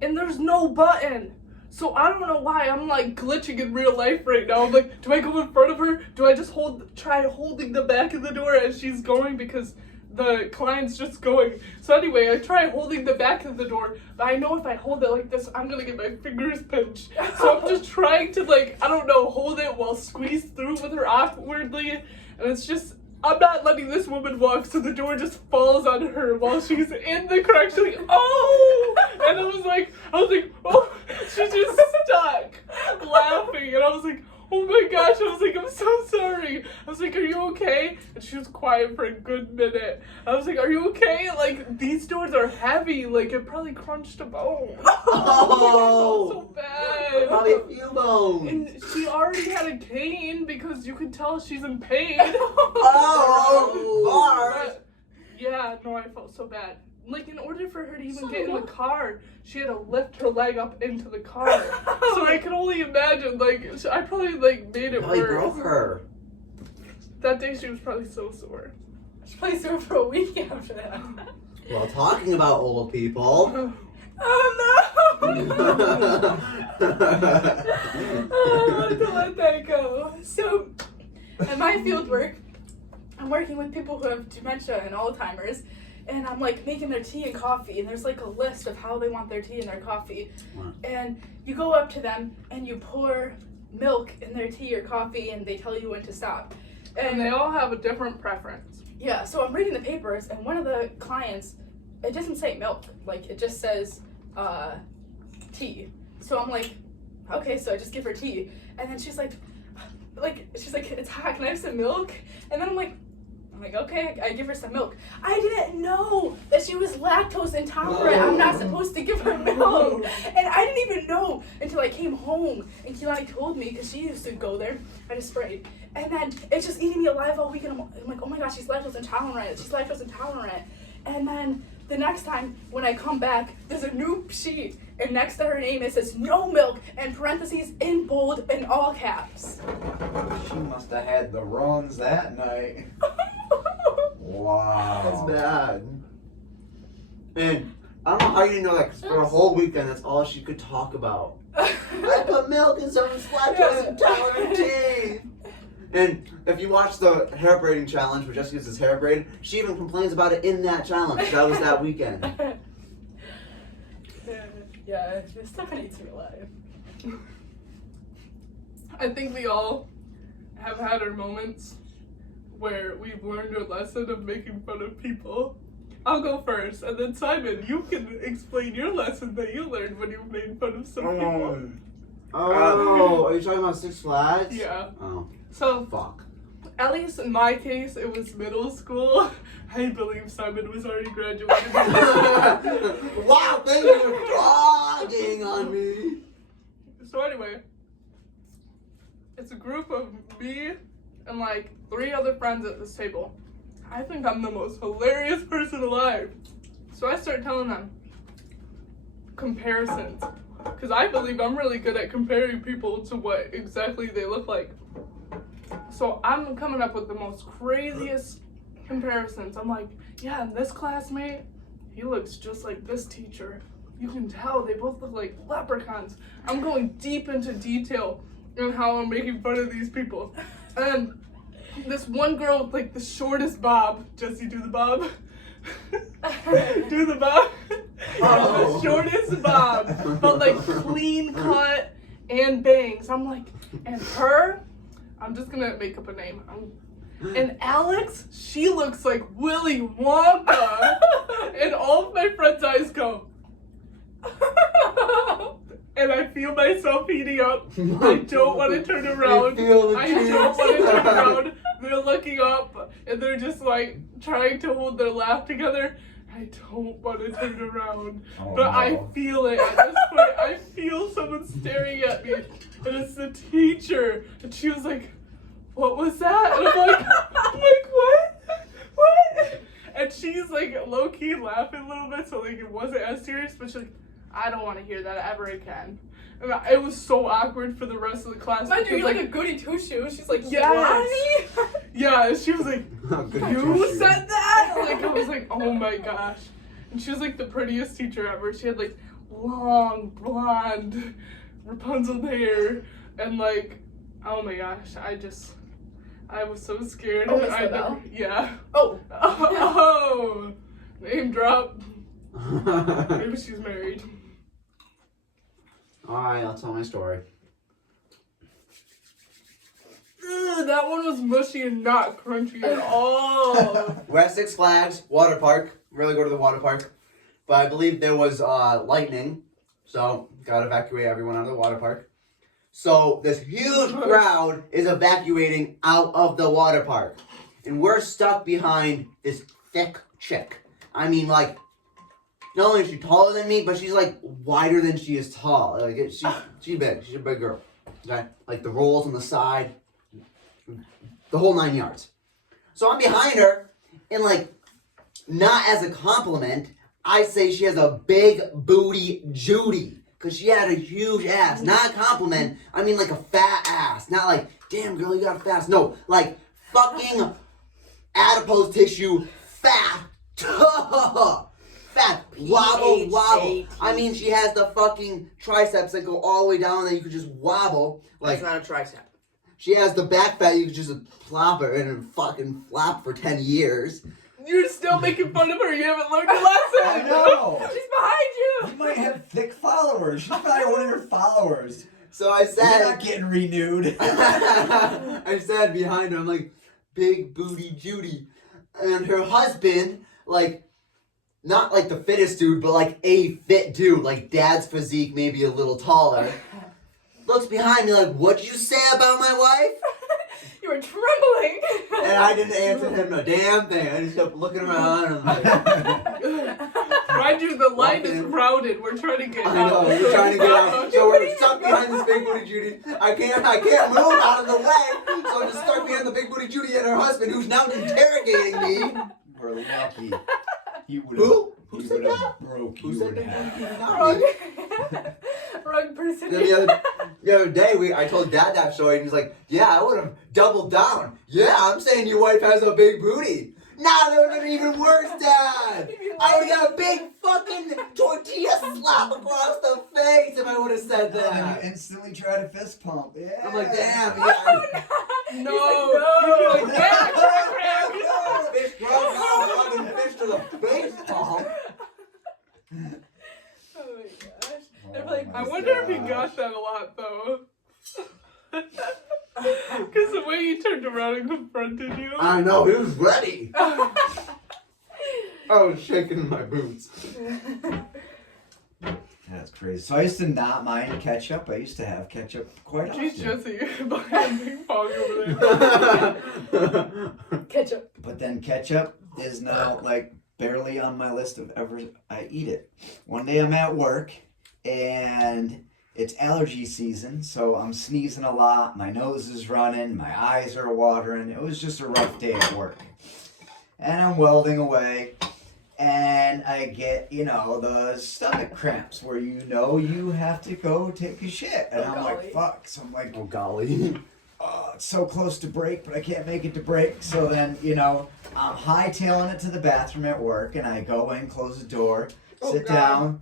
And there's no button. So I don't know why I'm like glitching in real life right now. I'm like, do I go in front of her? Do I just try holding the back of the door as she's going, because the client's just going. So anyway, I try holding the back of the door, but I know if I hold it like this, I'm gonna get my fingers pinched. So I'm just trying to like, I don't know, hold it while squeezed through with her awkwardly. And it's just, I'm not letting this woman walk, so the door just falls on her while she's in the crack. She's like, oh! And I was like, oh, she's just stuck laughing. And I was like, oh my gosh. I was like, I'm so sorry. I was like, are you okay? And she was quiet for a good minute. I was like, are you okay? Like, these doors are heavy. Like, it probably crunched a bone. Oh! So bad. Probably a few bones. And she already had a cane because you could tell she's in pain. Oh! Bars! But, yeah, no, I felt so bad. Like, in order for her to even get in the car, she had to lift her leg up into the car. So I can only imagine, like, I probably, like, made it Probably worse. broke her. That day she was probably so sore. She probably sore for a week after that. Well, talking about old people. Oh no! I wanted to let that go. So, at my field work, I'm working with people who have dementia and Alzheimer's, and I'm like making their tea and coffee, and there's like a list of how they want their tea and their coffee. Wow. And you go up to them and you pour milk in their tea or coffee, and they tell you when to stop. And they all have a different preference. Yeah, so I'm reading the papers, and one of the clients, it doesn't say milk, like it just says tea. So I'm like, okay, so I just give her tea, and then she's like, it's hot, can I have some milk? And then I'm like, okay, I give her some milk. I didn't know that she was lactose intolerant. I'm not supposed to give her milk. And I didn't even know until I came home and Kialonni told me, because she used to go there. I just sprayed. And then it's just eating me alive all week, and I'm like, oh my gosh, she's lactose intolerant. She's lactose intolerant. And then the next time when I come back, there's a new sheet, and next to her name it says no milk, and parentheses in bold in all caps. She must have had the runs that night. Wow. That's bad. And I don't know how you didn't know that, 'cause for a whole weekend, that's all she could talk about. I put milk in someone's lactose intolerant tea. And if you watch the hair braiding challenge where Jessica gets his hair braided, she even complains about it in that challenge. That was that weekend. Yeah, it still kind of eats me alive. I think we all have had our moments where we've learned a lesson of making fun of people. I'll go first, and then Simon, you can explain your lesson that you learned when you made fun of some people. Oh, are you talking about Six Flags? Yeah. Oh, So, fuck. at least in my case, it was middle school. I believe Simon was already graduated. Wow, thank you for dogging on me. So anyway, it's a group of me and like 3 other friends at this table. I think I'm the most hilarious person alive. So I start telling them comparisons, because I believe I'm really good at comparing people to what exactly they look like. So I'm coming up with the most craziest comparisons. I'm like, yeah, and this classmate, he looks just like this teacher. You can tell they both look like leprechauns. I'm going deep into detail on how I'm making fun of these people. And this one girl with like the shortest bob. Jesse, do the bob. Do the bob. Oh. The shortest bob, but like clean cut and bangs. I'm like, and her, I'm just gonna make up a name. And Alex, she looks like Willy Wonka. And all of my friends' eyes go. and I feel myself heating up. I don't want to turn around. feel the I don't want to turn around. They're looking up and they're just like trying to hold their laugh together. I don't want to turn around, Oh, but I no. feel it at this point. I feel someone staring at me, and it's the teacher. And she was like, "What was that?" And I'm like, "What? What?" And she's like low key laughing a little bit, so like it wasn't as serious. But she's like, "I don't want to hear that ever again." And it was so awkward for the rest of the class. Mind you, because, you're like a goody two shoes. She's like, Yes. "What?" yeah, and she was like, Good "You issue. said that?" Like I was like, "Oh my gosh!" And she was like the prettiest teacher ever. She had like long blonde Rapunzel hair, and like, oh my gosh, I was so scared. Oh, Miss I Liddell? yeah. Oh. Oh, name drop. Maybe she's married. Alright, I'll tell my story. Ugh, that one was mushy and not crunchy at all. We're at Six Flags water park. Really go to the water park, but I believe there was lightning, so gotta evacuate everyone out of the water park. So this huge crowd is evacuating out of the water park, and we're stuck behind this thick chick. I mean, like, not only is she taller than me, but she's like wider than she is tall. Like she's big. She's a big girl. Okay, like the rolls on the side, the whole 9 yards. So I'm behind her, and like, not as a compliment, I say she has a big booty Judy. Cause she had a huge ass. Not a compliment, I mean like a fat ass. Not like, damn girl, you got a fat ass. No, like fucking adipose tissue, fat. Fat. Wobble, wobble. I mean, she has the fucking triceps that go all the way down that you could just wobble. Like, That's not a tricep. she has the back fat you could just plop her in and fucking flap for 10 years. You're still making fun of her. You haven't learned your I lesson. know. She's behind you. You might have thick followers. She's probably one of your followers. So I You're said, not getting renewed. I said behind her, I'm like, big booty Judy. And her husband, like, not like the fittest dude, but like a fit dude, like dad's physique, maybe a little taller, looks behind me like, what'd you say about my wife? You were trembling. And I didn't answer him a damn thing. I just kept looking around and I'm like, Mind you, the line is Walking. crowded. We're trying to get I know, out. we're trying to get out. So we're stuck behind this big booty Judy. I can't move out of the way. So I'm just stuck behind the big booty Judy and her husband, who's now interrogating me. We're lucky. He would Who? Who He said would have that? broke Who you said in that? half. Not me. Wrong person. Then the other day, I told Dad that story, and he's like, "Yeah, I would have doubled down. Yeah, I'm saying your wife has a big booty. Nah, that would have been even worse, Dad. I would have got a big fucking tortilla slap across the face if I would have said And you that." instantly try to fist pump. Yeah. I'm like, "Damn, Oh, yeah." No. no. You'd be like, yeah, crack, crack. Fish grub, not fucking fish to the face pump. Oh my gosh. Oh They're like, I my wonder if he gosh. got that a lot, though. Because the way he turned around and confronted you. I know, he was ready. I was shaking in my boots. That's crazy. So I used to not mind ketchup. I used to have ketchup quite often. Jeez, Jesse, behind ping pong over there. ketchup. But then ketchup is now like barely on my list of ever I eat it. One day I'm at work and it's allergy season, so I'm sneezing a lot, my nose is running, my eyes are watering. It was just a rough day at work. And I'm welding away and I get, the stomach cramps where you have to go take a shit. And I'm golly. like, fuck. So I'm like, Oh, golly. oh, it's so close to break, but I can't make it to break. So then, I'm hightailing it to the bathroom at work, and I go in, close the door, Oh, sit God. down.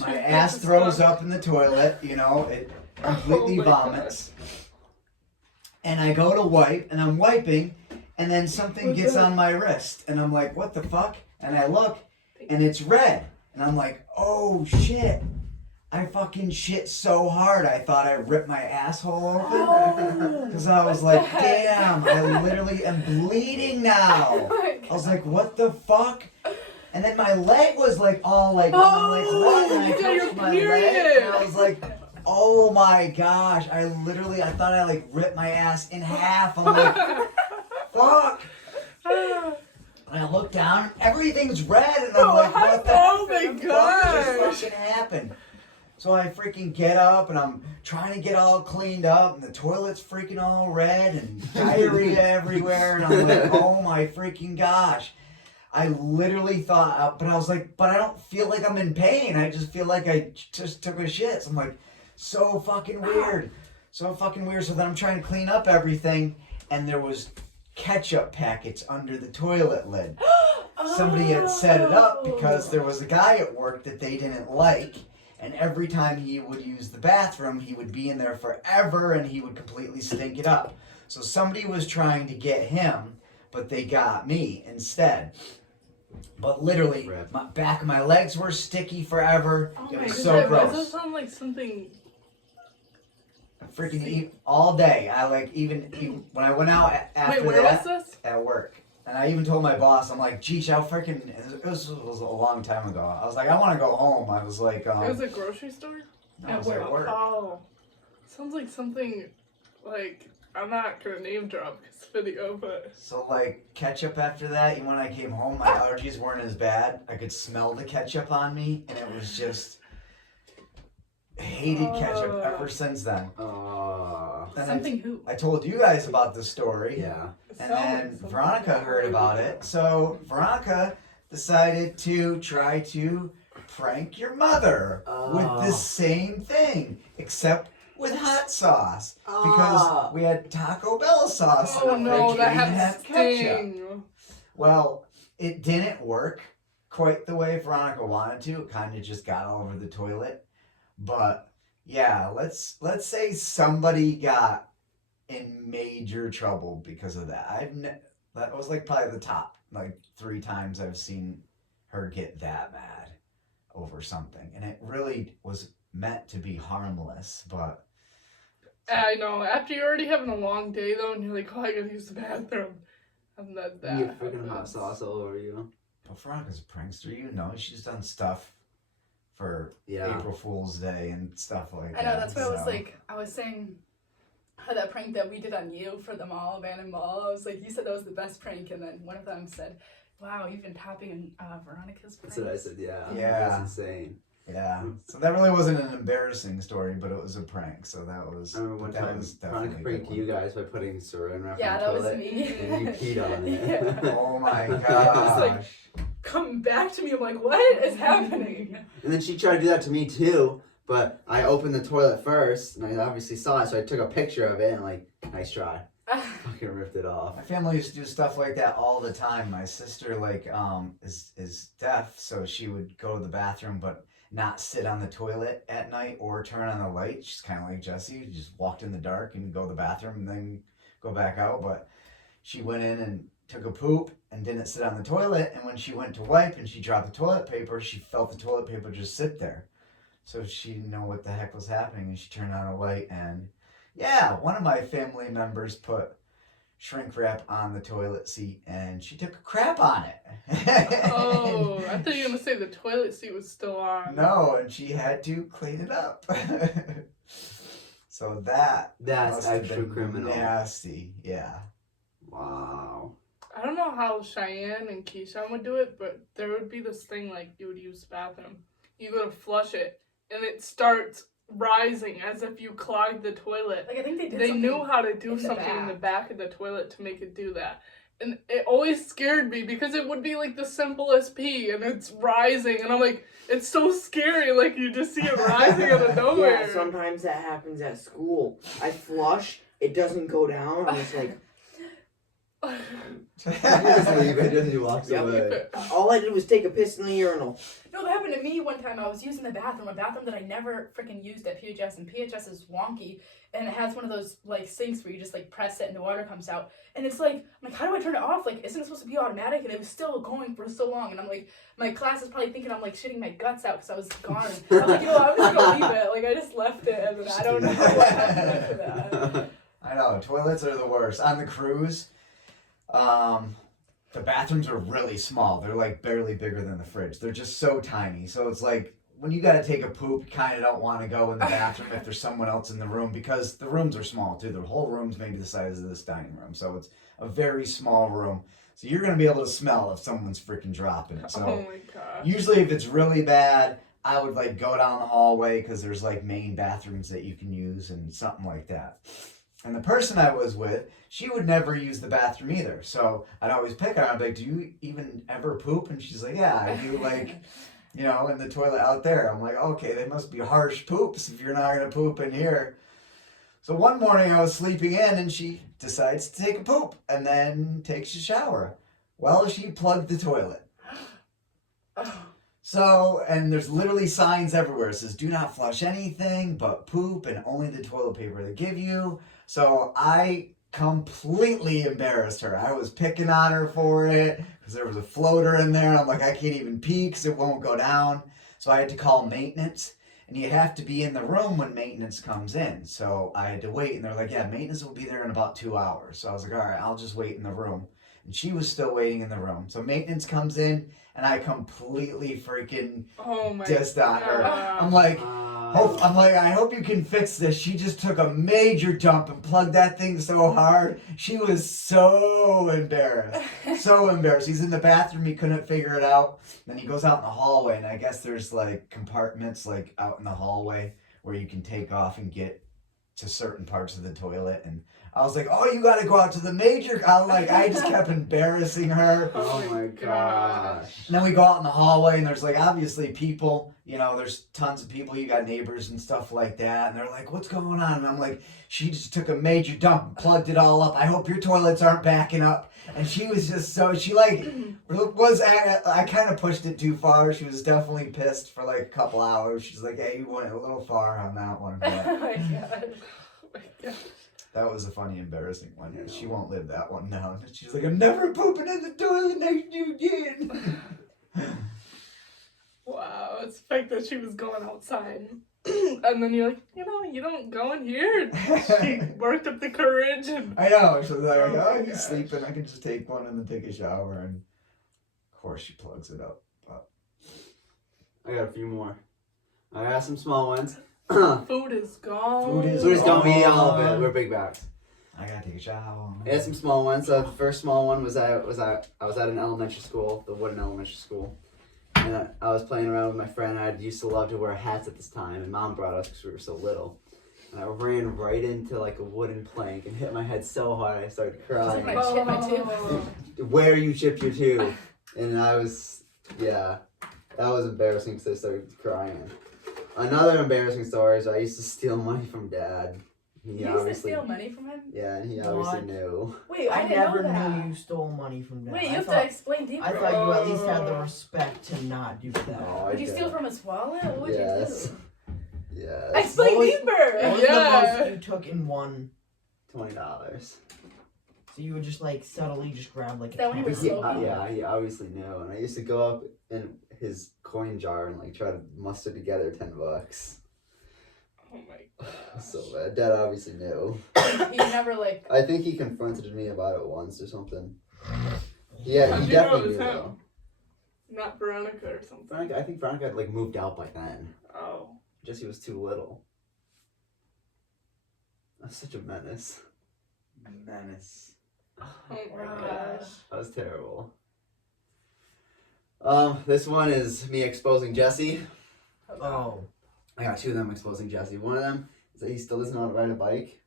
My ass throws up in the toilet, it completely Oh my vomits. And I go to wipe, and I'm wiping, and then something What's gets that? on my wrist, and I'm like, what the fuck? And I look, and it's red. And I'm like, oh shit. I fucking shit so hard I thought I ripped my asshole open. Because I was like, damn, I literally am bleeding now. Oh my I was like, what the fuck? And then my leg was like all like, Oh, and I you got your touched my leg, period. and I was like, oh my gosh! I thought I like ripped my ass in half. I'm like, fuck! And I look down, everything's red, and I'm like, what the Oh my fuck gosh. just fucking happened? So I freaking get up and I'm trying to get all cleaned up and the toilet's freaking all red and diarrhea everywhere and I'm like, oh my freaking gosh. I literally thought, but I was like, but I don't feel like I'm in pain. I just feel like I just took a shit. So I'm like, so fucking weird. So fucking weird. So then I'm trying to clean up everything and there was ketchup packets under the toilet lid. Somebody had set it up because there was a guy at work that they didn't like. And every time he would use the bathroom, he would be in there forever and he would completely stink it up. So somebody was trying to get him, but they got me instead. But literally, my back of my legs were sticky forever. It was so gross. Does that sound like something? Freaking eat all day. I like even when I went out after Wait, where that was this? at work. And I even told my boss, I'm like, geez, how freaking, it was a long time ago. I was like, I want to go home. I was like, It was a grocery store? no, it was at work. Oh. Sounds like something, like, I'm not going to name drop this video, but... So like ketchup after that, even when I came home, my allergies weren't as bad. I could smell the ketchup on me, and it was just, hated ketchup ever since then. Then Something who? I told you guys about the story. Yeah. And then Veronica heard about it. So Veronica decided to try to prank your mother with the same thing, except with hot sauce. Because we had Taco Bell sauce. Oh in the no, fridge. that We didn't had have ketchup. sting. Well, it didn't work quite the way Veronica wanted to. It kind of just got all over the toilet. But yeah, let's say somebody got in major trouble because of that. That was like probably the top 3 times I've seen her get that mad over something, and it really was meant to be harmless, but. I know. After you're already having a long day though, and you're like, oh, I gotta use the bathroom, and then that. You get freaking hot sauce all over you. Well, Veronica's a prankster, you know. She's done stuff for April Fool's Day and stuff like that. I know, that's why I was saying how that prank that we did on you for the mall, abandoned mall. I was like, you said that was the best prank, and then one of them said, wow, you've been topping Veronica's prank. That's what I said, yeah. Yeah. That's insane. Yeah. So that really wasn't an embarrassing story, but it was a prank. So that was. I remember one time Veronica pranked you guys by putting saran wrap Yeah, on the that was toilet, me. and you peed on it. Yeah. Oh my was gosh. like- Come back to me, I'm like, what is happening? And then she tried to do that to me too, but I opened the toilet first, and I obviously saw it, so I took a picture of it, and nice try. Fucking ripped it off. My family used to do stuff like that all the time. My sister is deaf, so she would go to the bathroom but not sit on the toilet at night or turn on the light. She's kind of like Jessie. She just walked in the dark and go to the bathroom and then go back out. But she went in and took a poop and didn't sit on the toilet. And when she went to wipe and she dropped the toilet paper, she felt the toilet paper just sit there. So she didn't know what the heck was happening, and she turned on a light, and yeah, one of my family members put shrink wrap on the toilet seat and she took a crap on it. Oh, I thought you were gonna say the toilet seat was still on. No, and she had to clean it up. So that's That's extra criminal. Nasty, yeah. Wow. I don't know how Cheyenne and KeShya would do it, but there would be this thing like you would use the bathroom. You go to flush it, and it starts rising as if you clogged the toilet. Like, I think they did They something knew how to do in the something in the back. back of the toilet to make it do that. And it always scared me because it would be like the simplest pee and it's rising and I'm like, it's so scary, like you just see it rising out of nowhere. Yeah, sometimes that happens at school. I flush, it doesn't go down, I'm just like, He walks Yep. away. all I did was take a piss in the urinal. No, that happened to me one time. I was using the bathroom, a bathroom that I never freaking used at PHS, and PHS is wonky, and it has one of those like sinks where you just like press it and the water comes out, and it's like, I'm like, how do I turn it off? Like, isn't it supposed to be automatic? And it was still going for so long, and I'm like, my class is probably thinking I'm like shitting my guts out because I was gone. I'm like, I'm just gonna leave it. Like, I just left it, and then I don't know what happened after that. I know, toilets are the worst. On the cruise, the bathrooms are really small. They're like barely bigger than the fridge. They're just so tiny. So it's like when you gotta take a poop, you kind of don't want to go in the bathroom if there's someone else in the room because the rooms are small too. The whole room's maybe the size of this dining room, so it's a very small room. So you're gonna be able to smell if someone's freaking dropping it. So Oh my gosh. usually if it's really bad, I would like go down the hallway because there's like main bathrooms that you can use and something like that. And the person I was with, she would never use the bathroom either. So I'd always pick on her. I'd be like, do you even ever poop? And she's like, yeah, I do, like, you know, in the toilet out there. I'm like, okay, they must be harsh poops if you're not going to poop in here. So one morning I was sleeping in and she decides to take a poop and then takes a shower. Well, she plugged the toilet. So, and there's literally signs everywhere. It says, do not flush anything but poop and only the toilet paper they give you. So I completely embarrassed her. I was picking on her for it because there was a floater in there. I'm like, I can't even pee because it won't go down. So I had to call maintenance. And you have to be in the room when maintenance comes in. So I had to wait. And they're like, yeah, maintenance will be there in about 2 hours. So I was like, all right, I'll just wait in the room. And she was still waiting in the room. So maintenance comes in, and I completely freaking dissed on her. I'm like, I hope you can fix this. She just took a major dump and plugged that thing so hard. She was so embarrassed. So embarrassed. He's in the bathroom. He couldn't figure it out. Then he goes out in the hallway, and I guess there's like compartments like out in the hallway where you can take off and get to certain parts of the toilet. And I was like, oh, you got to go out to the major. I just kept embarrassing her. Oh my gosh. And then we go out in the hallway, and there's like obviously people, you know, there's tons of people. You got neighbors and stuff like that. And they're like, what's going on? And I'm like, she just took a major dump and plugged it all up. I hope your toilets aren't backing up. And she was just so, she like, I kind of pushed it too far. She was definitely pissed for like a couple hours. She's like, hey, you went a little far on that one. But Oh my god. Oh my gosh. that was a funny, embarrassing one. She won't live that one down. She's like, I'm never pooping in the toilet next to you again. Wow, it's the fact that she was going outside. And then you're like, you know, you don't go in here. She worked up the courage and I know. She was like, Oh my oh, he's gosh. sleeping. I can just take one and then take a shower. And of course, she plugs it up. But I got a few more. I got some small ones. food is gone. Food is So we're just gonna eat all of gone. it. We're big bags. I gotta take a shower. I had some small ones. The first small one was I was at an elementary school, the wooden elementary school, and I was playing around with my friend. I used to love to wear hats at this time, and Mom brought us because we were so little. And I ran right into like a wooden plank and hit my head so hard I started crying. Like, I chipped my tooth. Where you chipped your tooth? And I was, yeah, that was embarrassing because I started crying. Another embarrassing story is I used to steal money from Dad. He You used to steal money from him? Yeah, and he obviously What? knew. Wait, I I didn't never know that. knew you stole money from Dad. Wait, you I have thought, to explain deeper. I thought you at least had the respect to not do that. No, I Did you did. steal from his wallet? What would Yes. you do? Yes. Explain What was- deeper! What was Yeah. the most you took in one? $20. So you would just like subtly just grab like a That when you were 10. smoking? Yeah, he obviously knew, and I used to go up in his coin jar and like try to muster together $10. Oh my god. So bad. Dad obviously knew. You never like. I think he confronted me about it once or something. Yeah, How'd he you know it definitely was knew him? though. Not Veronica or something. I think Veronica had like moved out by then. Oh. Jesse was too little. That's such a menace. Menace. Oh my Wow. gosh. That was terrible. This one is me exposing Jesse. Oh. I got two of them exposing Jesse. One of them is that he still doesn't know how to ride a bike.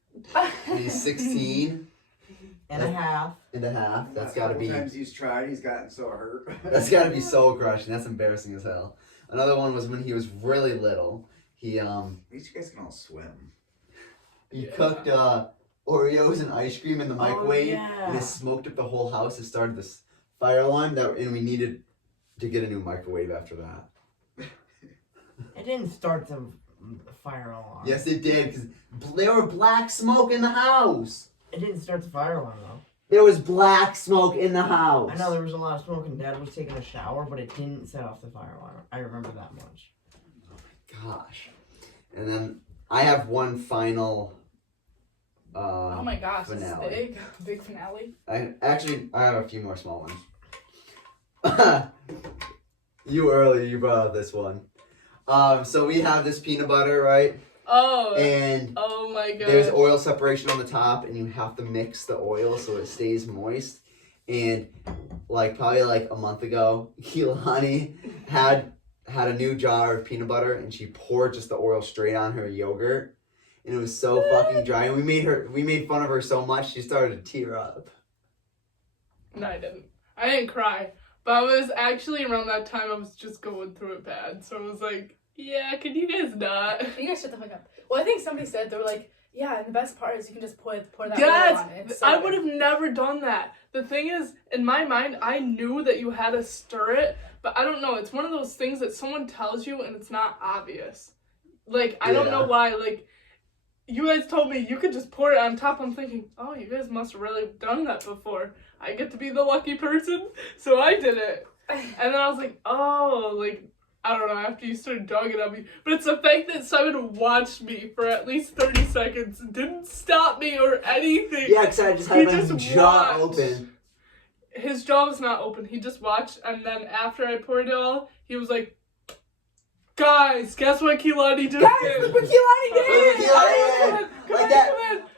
And he's 16 And a half. and a half. That's gotta be Times he's tried, he's gotten so hurt. that's gotta be soul crushing. That's embarrassing as hell. Another one was when he was really little. He At least you guys can all swim. cooked Oreos and ice cream in the microwave, yeah. and it smoked up the whole house. It started this fire alarm and we needed to get a new microwave after that. It didn't start the fire alarm. Yes, it did, because there were black smoke in the house. It didn't start the fire alarm though. There was black smoke in the house. I know there was a lot of smoke and Dad was taking a shower, but it didn't set off the fire alarm. I remember that much. Gosh. And then I have one final. Oh my gosh, this is Finale. big. Big finale. I have a few more small ones. You brought up this one. So we have this peanut butter, right? Oh. And Oh my god. there's oil separation on the top, and you have to mix the oil so it stays moist. And probably a month ago, Kialonni had a new jar of peanut butter, and she poured just the oil straight on her yogurt, and it was so fucking dry. And we made fun of her so much she started to tear up. No, I didn't. I didn't cry. But I was actually around that time I was just going through it bad. So I was like, yeah, can you guys not? You guys shut the fuck up. Well, I think somebody said, they were like, yeah, and the best part is you can just pour that Yes, oil on it. It's so I good. would have never done that. The thing is, in my mind, I knew that you had to stir it, but I don't know. It's one of those things that someone tells you and it's not obvious. I don't know why. You guys told me you could just pour it on top. I'm thinking, oh, you guys must have really done that before. I get to be the lucky person, so I did it. And then I was like, oh, I don't know, after you started dogging on me. But it's the fact that Simon watched me for at least 30 seconds, didn't stop me or anything. Yeah, because I just had my jaw open. His jaw was not open. He just watched, and then after I poured it all, he was like, guys, guess what Kialonni just did? Look what Kialonni did!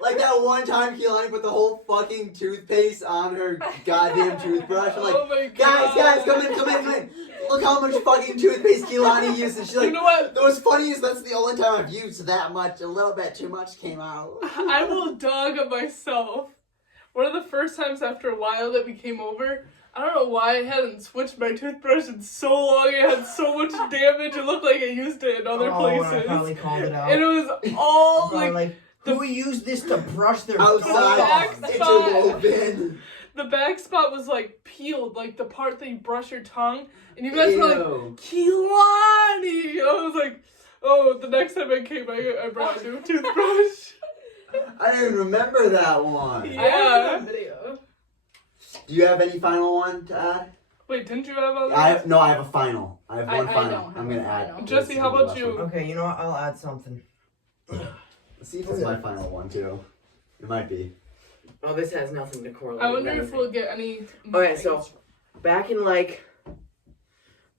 Like that one time Kialonni put the whole fucking toothpaste on her goddamn toothbrush. I'm like, Oh my God. guys, come in. Look how much fucking toothpaste Kialonni used. And she's like, You know what? what's funny is that's the only time I've used that much. A little bit too much came out. I will dog on myself. One of the first times after a while that we came over, I don't know why I hadn't switched my toothbrush in so long. It had so much damage. It looked like I used it in other places. I finally called it out. And it was all who used this to brush their Outside, dog? interwoven. the back spot was peeled, the part that you brush your tongue. And you guys were like, Ew. Kialonni! I was like, oh, the next time I came, I brought a new toothbrush. I don't even remember that one. Yeah. I have that video. Do you have any final one to add? Wait, didn't you have a I have a final. I have one I final. don't have I'm gonna a add. final. Jesse, how about you? Okay, you know what? I'll add something. Let's see if it's my final one too. It might be. Oh, this has nothing to correlate. I with wonder if anything. we'll get any. Okay, so back in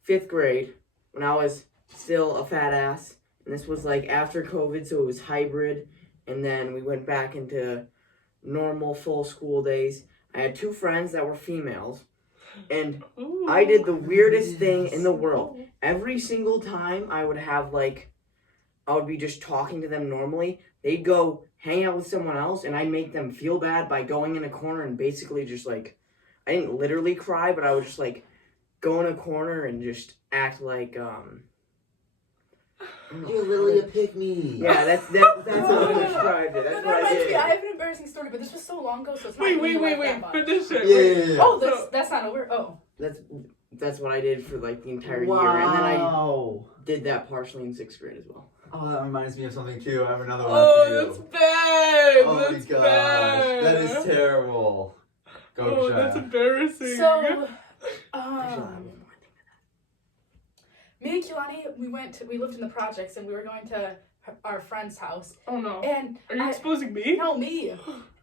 5th grade, when I was still a fat ass, and this was after COVID, so it was hybrid, and then we went back into normal full school days. I had 2 friends that were females, and Ooh. I did the weirdest thing in the world. Every single time I would have I would be just talking to them normally, they'd go hang out with someone else, and I'd make them feel bad by going in a corner and basically just I didn't literally cry, but I would just go in a corner and just act like You're literally a pick-me. yeah, that's how I described it. That's That what I reminds me, did. I have an embarrassing story, but this was so long ago, so it's not Wait, really that much. finish it. Yeah. Oh, that's not over? Oh. That's what I did for the entire year, and then I Wow. did that partially in 6th grade as well. Oh, that reminds me of something too. I have another one Oh, for that's you. bad. Oh my That's gosh, bad. that is terrible. Go, Oh, Keshya. that's embarrassing. So, Actually, I have one more thing. me and Kialonni, we lived in the projects, and we were going to our friend's house. Oh no. And Are you exposing me? No, me.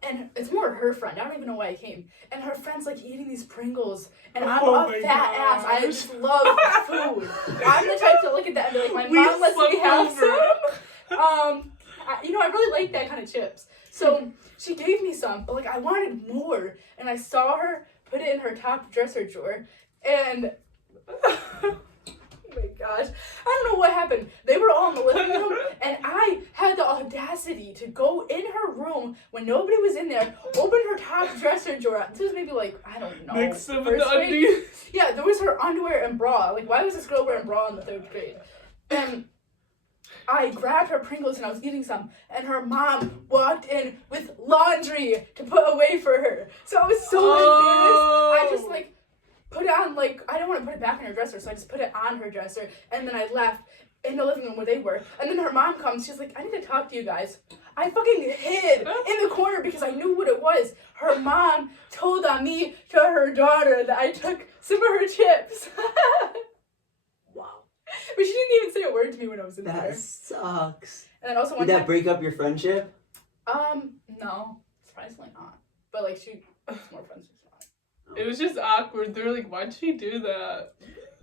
And it's more her friend. I don't even know why I came. And her friend's eating these Pringles. And I'm Oh a my fat ass. I gosh. just love food. I'm the type to look at that and be like, my We mom lets me slept have over. some. I really like that kind of chips. So she gave me some, but I wanted more. And I saw her put it in her top dresser drawer. And oh my gosh. I don't know what happened. They were all in the living room, and I had the audacity to go in her room when nobody was in there, open her top dresser drawer. This was maybe I don't know. Mix them with first the grade? undies. Yeah, there was her underwear and bra. Why was this girl wearing bra in the 3rd grade? And I grabbed her Pringles and I was eating some, and her mom walked in with laundry to put away for her. So I was so embarrassed. I just put it on, I don't want to put it back in her dresser, so I just put it on her dresser, and then I left in the living room where they were. And then her mom comes, she's like, I need to talk to you guys. I fucking hid in the corner because I knew what it was. Her mom told on me to her daughter that I took some of her chips. Wow. But she didn't even say a word to me when I was in there. That sucks. And then also one Did that time, break up your friendship? no, surprisingly not. But she was more friends with It was just awkward. They were like, "Why'd she do that?"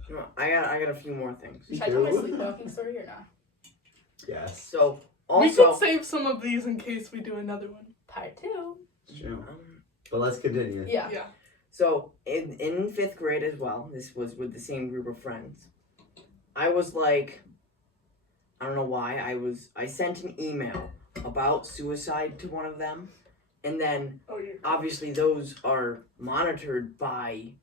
No, I got a few more things. Should I tell my sleepwalking story or not? Yes. So We also, could save some of these in case we do another one. Part 2. It's true. But let's continue. Yeah. Yeah. so in 5th grade as well, this was with the same group of friends. I was like, I don't know why, I sent an email about suicide to one of them, and then Oh, you're. obviously those are monitored by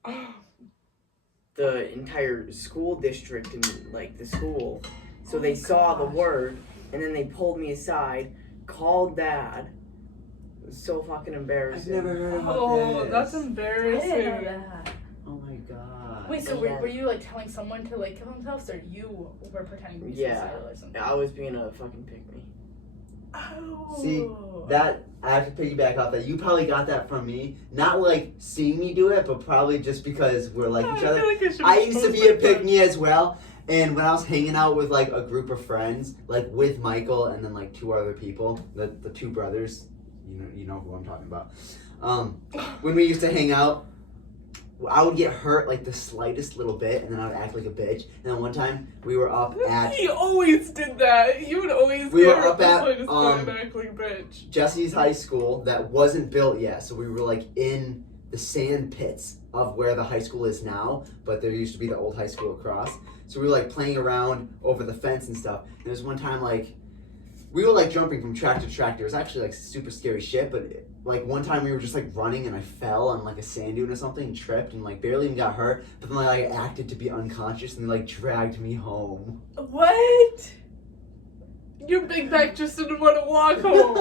the entire school district and like the school. So Oh they my saw the gosh. word, and then they pulled me aside, called Dad. It was so fucking I've embarrassing. never heard about Oh, this. that's I didn't know embarrassing. that. Oh my god. Wait, so And were then- you like telling someone to like kill themselves, or you were pretending to be Yeah. suicidal or something? I was being a fucking pick me. Oh. See, that I have to piggyback off that. You probably got that from me, not like seeing me do it, but probably just because we're like each other. I used to be a pick me as well, and when I was hanging out with like a group of friends, like with Michael and then like 2 other people, the 2 brothers, you know who I'm talking about. When we used to hang out, I would get hurt like the slightest little bit, and then I would act like a bitch. And then one time we were up at He always did that. You would always We get were her up the at, slightest bit and act like a bitch. Jesse's high school that wasn't built yet, so we were like in the sand pits of where the high school is now, but there used to be the old high school across. So we were like playing around over the fence and stuff. And there was one time like we were like jumping from track to track. It was actually like super scary shit, but like one time we were just like running and I fell on like a sand dune or something and tripped and like barely even got hurt. But then like I acted to be unconscious and they like dragged me home. What? Your big back just didn't want to walk home.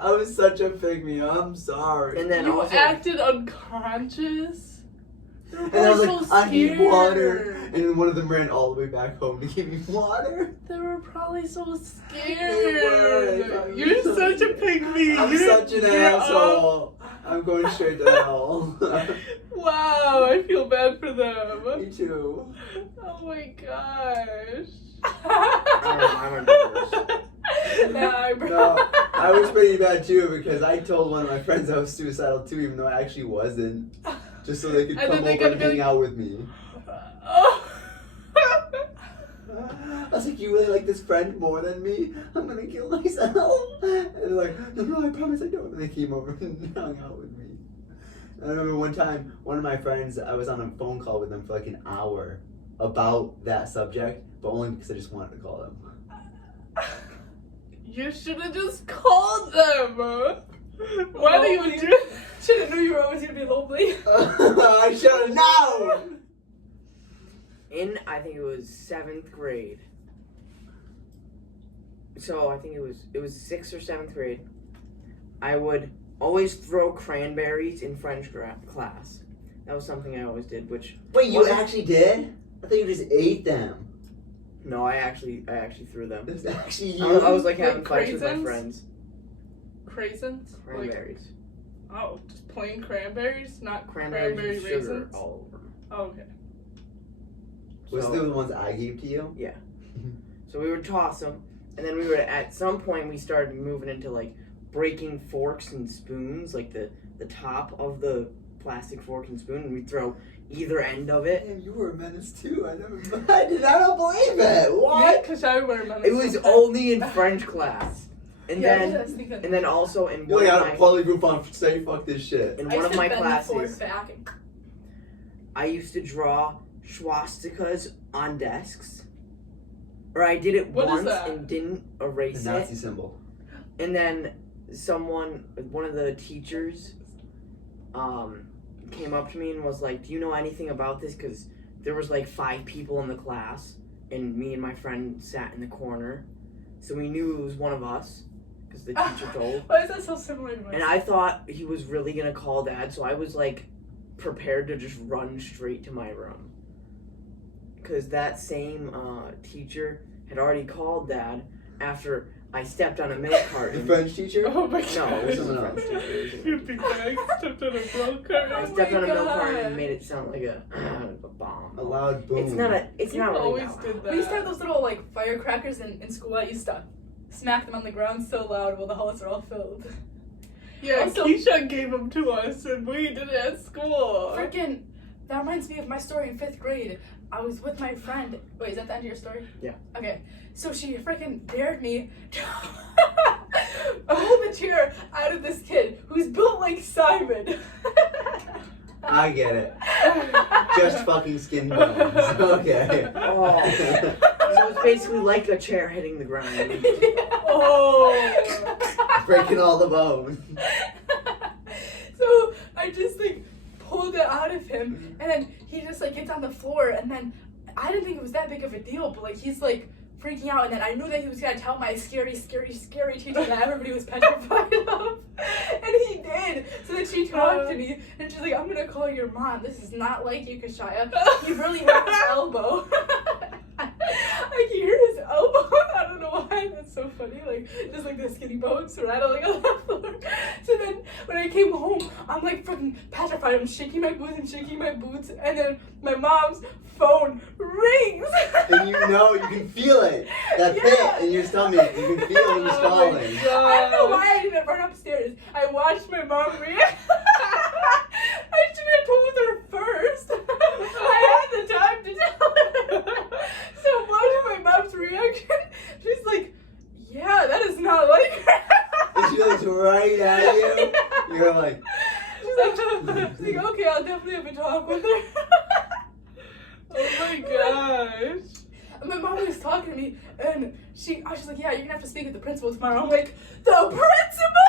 I was such a pygmy. I'm sorry. And then You also, acted unconscious. And I was like, so I need scared. water. And then one of them ran all the way back home to give me water. They were probably so They were. scared. You're such a pygmy. I'm You such an didn't get up. asshole. I'm going straight to hell. Wow, I feel bad for them. Me too. Oh my gosh. I remember this. No, I was pretty bad too because I told one of my friends I was suicidal too, even though I actually wasn't. Just so they could And come then they over gotta and be hang like- out with me. Oh. I was like, you really like this friend more than me? I'm gonna kill myself. And they're like, no, I promise I don't. And they came over and hung out with me. And I remember one time, one of my friends, I was on a phone call with them for like an hour about that subject, but only because I just wanted to call them. You should have just called them. Why do you do? Should have knew you were always gonna be lonely. I should have known! I think it was 7th grade. So I think it was 6th or 7th grade. I would always throw cranberries in French class. That was something I always did. Which Wait, you wasn't- actually did? I thought you just ate them. No, I actually threw them. That's actually I you. was, I was like Like having fights with my craisins? friends. Craisins? Like, Cranberries, oh, just plain cranberries, not cranberries cranberry with sugar raisins. all over them. Oh, okay. Was So- they the ones I gave to you? So we would toss them, and then we would at some point we started moving into like breaking forks and spoons, like the top of the plastic fork and spoon, and we'd throw either end of it. Damn, you were a menace too. I don't believe it. What? Yeah, because I wear them. It was only in French class, and And then also in You one got of a my polygroup on say fuck this shit. in one of my classes, back and I used to draw swastikas on desks. Or I did it What is once that? and didn't The erase Nazi it. symbol. And then one of the teachers, came up to me and was like, "Do you know anything about this?" Because there was like 5 people in the class, and me and my friend sat in the corner, so we knew it was one of us, because the teacher told. Why is that so similar to And I thought he was really gonna call Dad, so I was like prepared to just run straight to my room. Because that same teacher had already called Dad after I stepped on a milk The carton. French teacher? Oh my No, god. it was someone a French else. teacher. Your big bag stepped on a milk carton. I Oh stepped my on a milk carton God. and made it sound like a bomb. A loud boom. It's You not really always that did loud. that. We used to have those little like firecrackers in school. I used to smack them on the ground so loud while the halls are all filled. Yeah, Also- Keisha gave them to us and we did it at school. Freaking, that reminds me of my story in 5th grade. I was with my friend. Wait, is that the end of your story? Yeah. Okay. So she freaking dared me to pull the chair out of this kid who's built like Simon. I get it. Just fucking skin bones. Okay. Oh. So it's basically like a chair hitting the ground. Oh. Breaking all the bones. So I just like pulled it out of him, and then he just like gets on the floor, and then I didn't think it was that big of a deal, but like he's like freaking out, and then I knew that he was gonna tell my scary teacher that everybody was petrified of, and he did. So then she talked to me, and she's like, "I'm gonna call your mom. This is not like you, KeShya. He really hurt his elbow." I can hear his elbow. I don't know why. That's so funny. Like just like the skinny bones rattling on the floor. So then when I came home, I'm like freaking petrified. I'm shaking my boots and shaking my boots, and then my mom's phone rings. And you know, you can feel it. That Yeah. pit in your stomach. You can feel it when it's falling. I don't know why I didn't run upstairs. I watched my mom react. I should have told her first. I had the time to tell her. So watching my mom's reaction, she's like, "Yeah, that is not like her." And she looks right at you. You're like, She's like, "Okay, I'll definitely have a talk with her." Oh my gosh. And my mom was talking to me, and I was just like, "Yeah, you're gonna have to speak with the principal tomorrow." I'm like, "The principal!"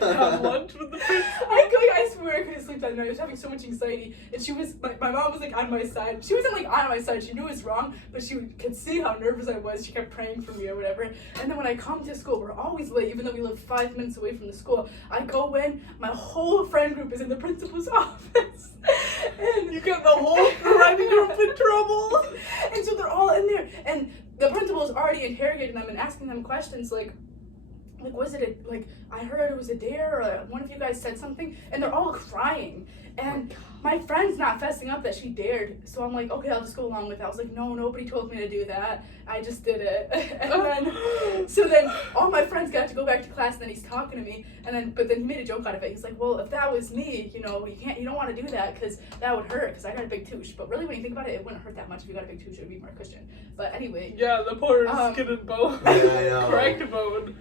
Have lunch with the principal. I swear I couldn't sleep that night. I was having so much anxiety, and my mom was like on my side. She wasn't like on my side. She knew it was wrong, but she could see how nervous I was. She kept praying for me or whatever. And then when I come to school, we're always late, even though we live 5 minutes away from the school. I go in, my whole friend group is in the principal's office, and You got the whole friend group in trouble. and so they're all in there, and the principal is already interrogating them and asking them questions like was it I heard it was a dare, or one of you guys said something, and they're all crying, and my friend's not fessing up that she dared, so I'm like, okay, I'll just go along with it. I was like, no, nobody told me to do that. I just did it. And then all my friends got to go back to class, and then he's talking to me, but then he made a joke out of it. He's like, well, if that was me, you don't want to do that because that would hurt, because I got a big touche. But really, when you think about it, it wouldn't hurt that much if you got a big touche. It would be more cushion. But anyway. Yeah, the poor skin and bone. Yeah, I know. Cracked bone.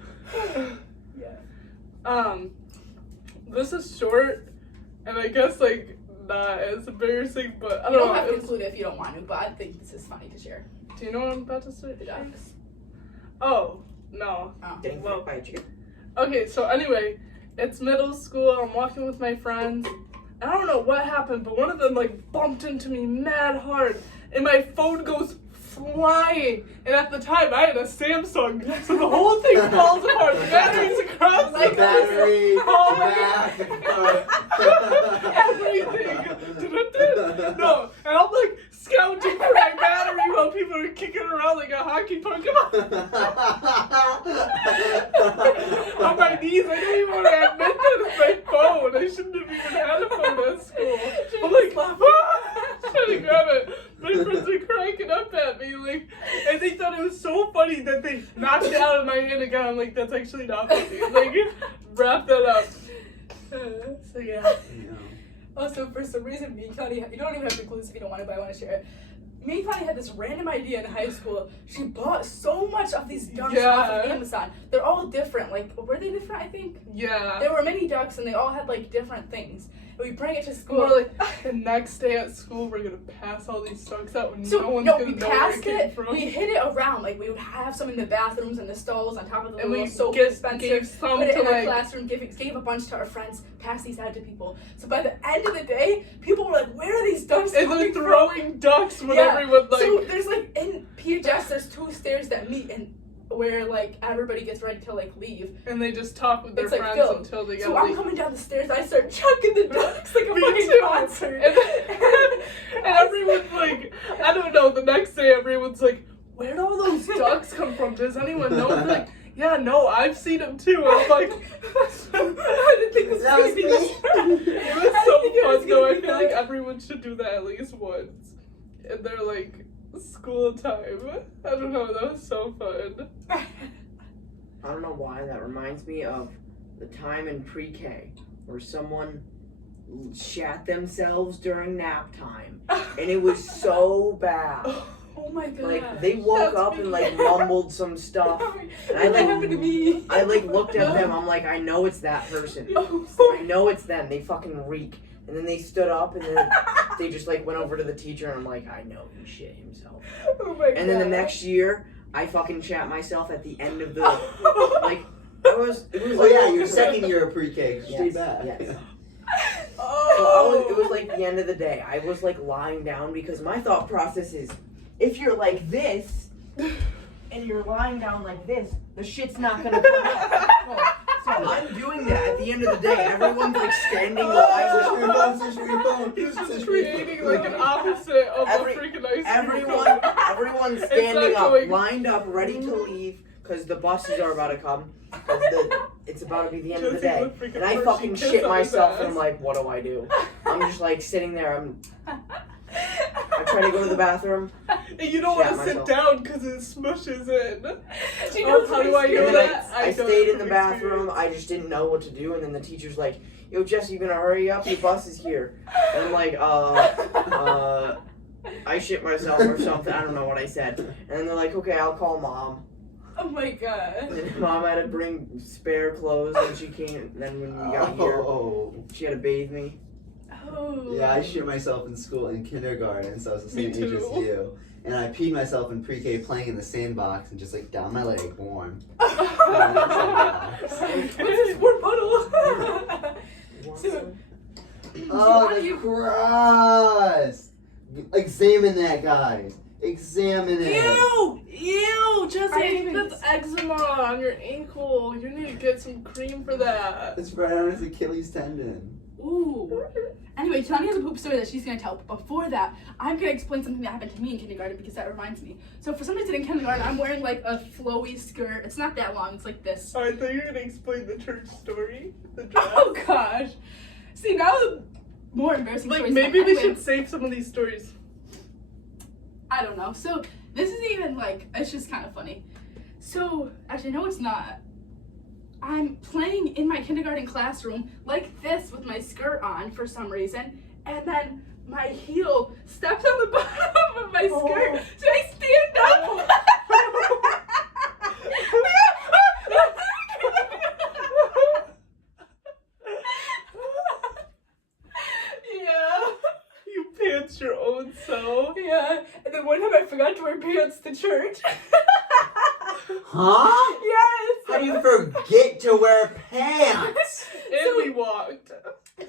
Yeah. This is short, and I guess like not as embarrassing, but I You don't don't have to know. include it if you don't want to, but I think this is funny to share. Do you know what I'm about to say? The ducks. Oh, no. Getting Well, hit by a chicken. Okay, so anyway, it's middle school. I'm walking with my friends. And I don't know what happened, but one of them like bumped into me mad hard, and my phone goes flying. And at the time, I had a Samsung, so the whole thing falls apart. The battery's across the battery, the back. everything. No, and I'm like scouting for my battery while people are kicking around like a hockey puck. On my knees, I don't even want to admit that it's my phone. I shouldn't have even had a phone at school. I'm like, trying to grab it. My friends are cracking up at me, like, and they thought it was so funny that they knocked it out of my hand again. I'm like, that's actually not funny. Like, wrap that up. So yeah. Also, for some reason, me and Connie, you don't even have to include this if you don't want to, but I want to share it. Me and Connie had this random idea in high school. She bought so much of these ducks off of Amazon. They're all different. Like, were they different, I think? Yeah. There were many ducks, and they all had, like, different things. And we bring it to school. We're like, the next day at school, we're gonna pass all these ducks out, and no one's gonna we know where passed it came it. from. We hid it around. Like, we would have some in the bathrooms and the stalls on top of the And little we soap gave dispenser. some Put it to in our like. classroom. Gave a bunch to our friends. Passed these out to people. So by the end of the day, people were like, "Where are these ducks And coming they're from?" throwing ducks when everyone like. So there's like in PHS, there's 2 stairs that meet and where like everybody gets ready to like leave. And they just talk with their It's, like, friends filled. until they get So I'm leave. coming down the stairs, I start chucking the ducks like a Me fucking too. concert. And everyone's like, I don't know, the next day everyone's like, where'd all those ducks come from? Does anyone know? And they're like, yeah, no, I've seen them too. And I'm like, I didn't think this That was was gonna be me. this fun. it was I didn't think it so was fun though. gonna I be feel like that. everyone should do that at least once. And they're like, school time. I don't know, that was so fun. I don't know why that reminds me of the time in pre-K where someone shat themselves during nap time, and it was so bad. Oh my god. Like they woke up and like mumbled some stuff. And I That like happened to me. I like looked at them. I'm like, I know it's that person. I know it's them. They fucking reek. And then they stood up and then they just like went over to the teacher and I'm like, I know he shit himself. Oh my god. And then the next year, I fucking shat myself at the end of the like. It was Oh like, yeah, your second year of pre-K. Yes, Stay back. yes. Oh. So it was like the end of the day. I was like lying down because my thought process is, if you're like this and you're lying down like this, the shit's not gonna come out. So I'm doing that at the end of the day. Everyone's like standing live. He's just creating like an opposite of Every- a freaking ice cream Everyone's standing not up, going- lined up, ready to leave because the buses are about to come. It's about to be the end of the Jesse day. would freaking And I Hershey fucking kiss shit on his myself and ass. I'm like, what do I do? I'm just like sitting there. I try to go to the bathroom. And you don't want to Shat sit myself. down because it smushes in. She Oh, knows how from do I know And then experience. that? I know stayed that in the from bathroom. experience. I just didn't know what to do. And then the teacher's like, yo, Jesse, you gonna hurry up? Your bus is here. And I'm like, I shit myself or something. I don't know what I said. And then they're like, okay, I'll call mom. Oh my god. And mom had to bring spare clothes when she came. Then when we got here, Oh. she had to bathe me. Oh. Yeah, I shit myself in school in kindergarten, so I was the same Me age as too. you. And I peed myself in pre-K playing in the sandbox and just like down my leg, warm. What's this word puddle? So, Oh, How do the you- crust! Examine that, guys. Examine it. Ew, Jesse, I didn't even- that's eczema on your ankle. You need to get some cream for that. It's right on his Achilles tendon. Ooh. Anyway, Kialonni has a poop story that she's gonna tell. But before that, I'm gonna explain something that happened to me in kindergarten because that reminds me. So for some reason in kindergarten, I'm wearing like a flowy skirt. It's not that long. It's like this. Oh, I thought you were gonna explain the church story. The dress. Oh gosh. See now, more embarrassing Like stories. maybe we Anyway, should save some of these stories. I don't know. So this isn't even like, it's just kind of funny. So actually, no, it's not. I'm playing in my kindergarten classroom like this with my skirt on for some reason, and then my heel steps on the bottom of my skirt, so I stand up. Yeah. You pants your own self. Yeah. And then one time I forgot to wear pants to church. Huh? Yes. How do you forget to wear pants? And we walked.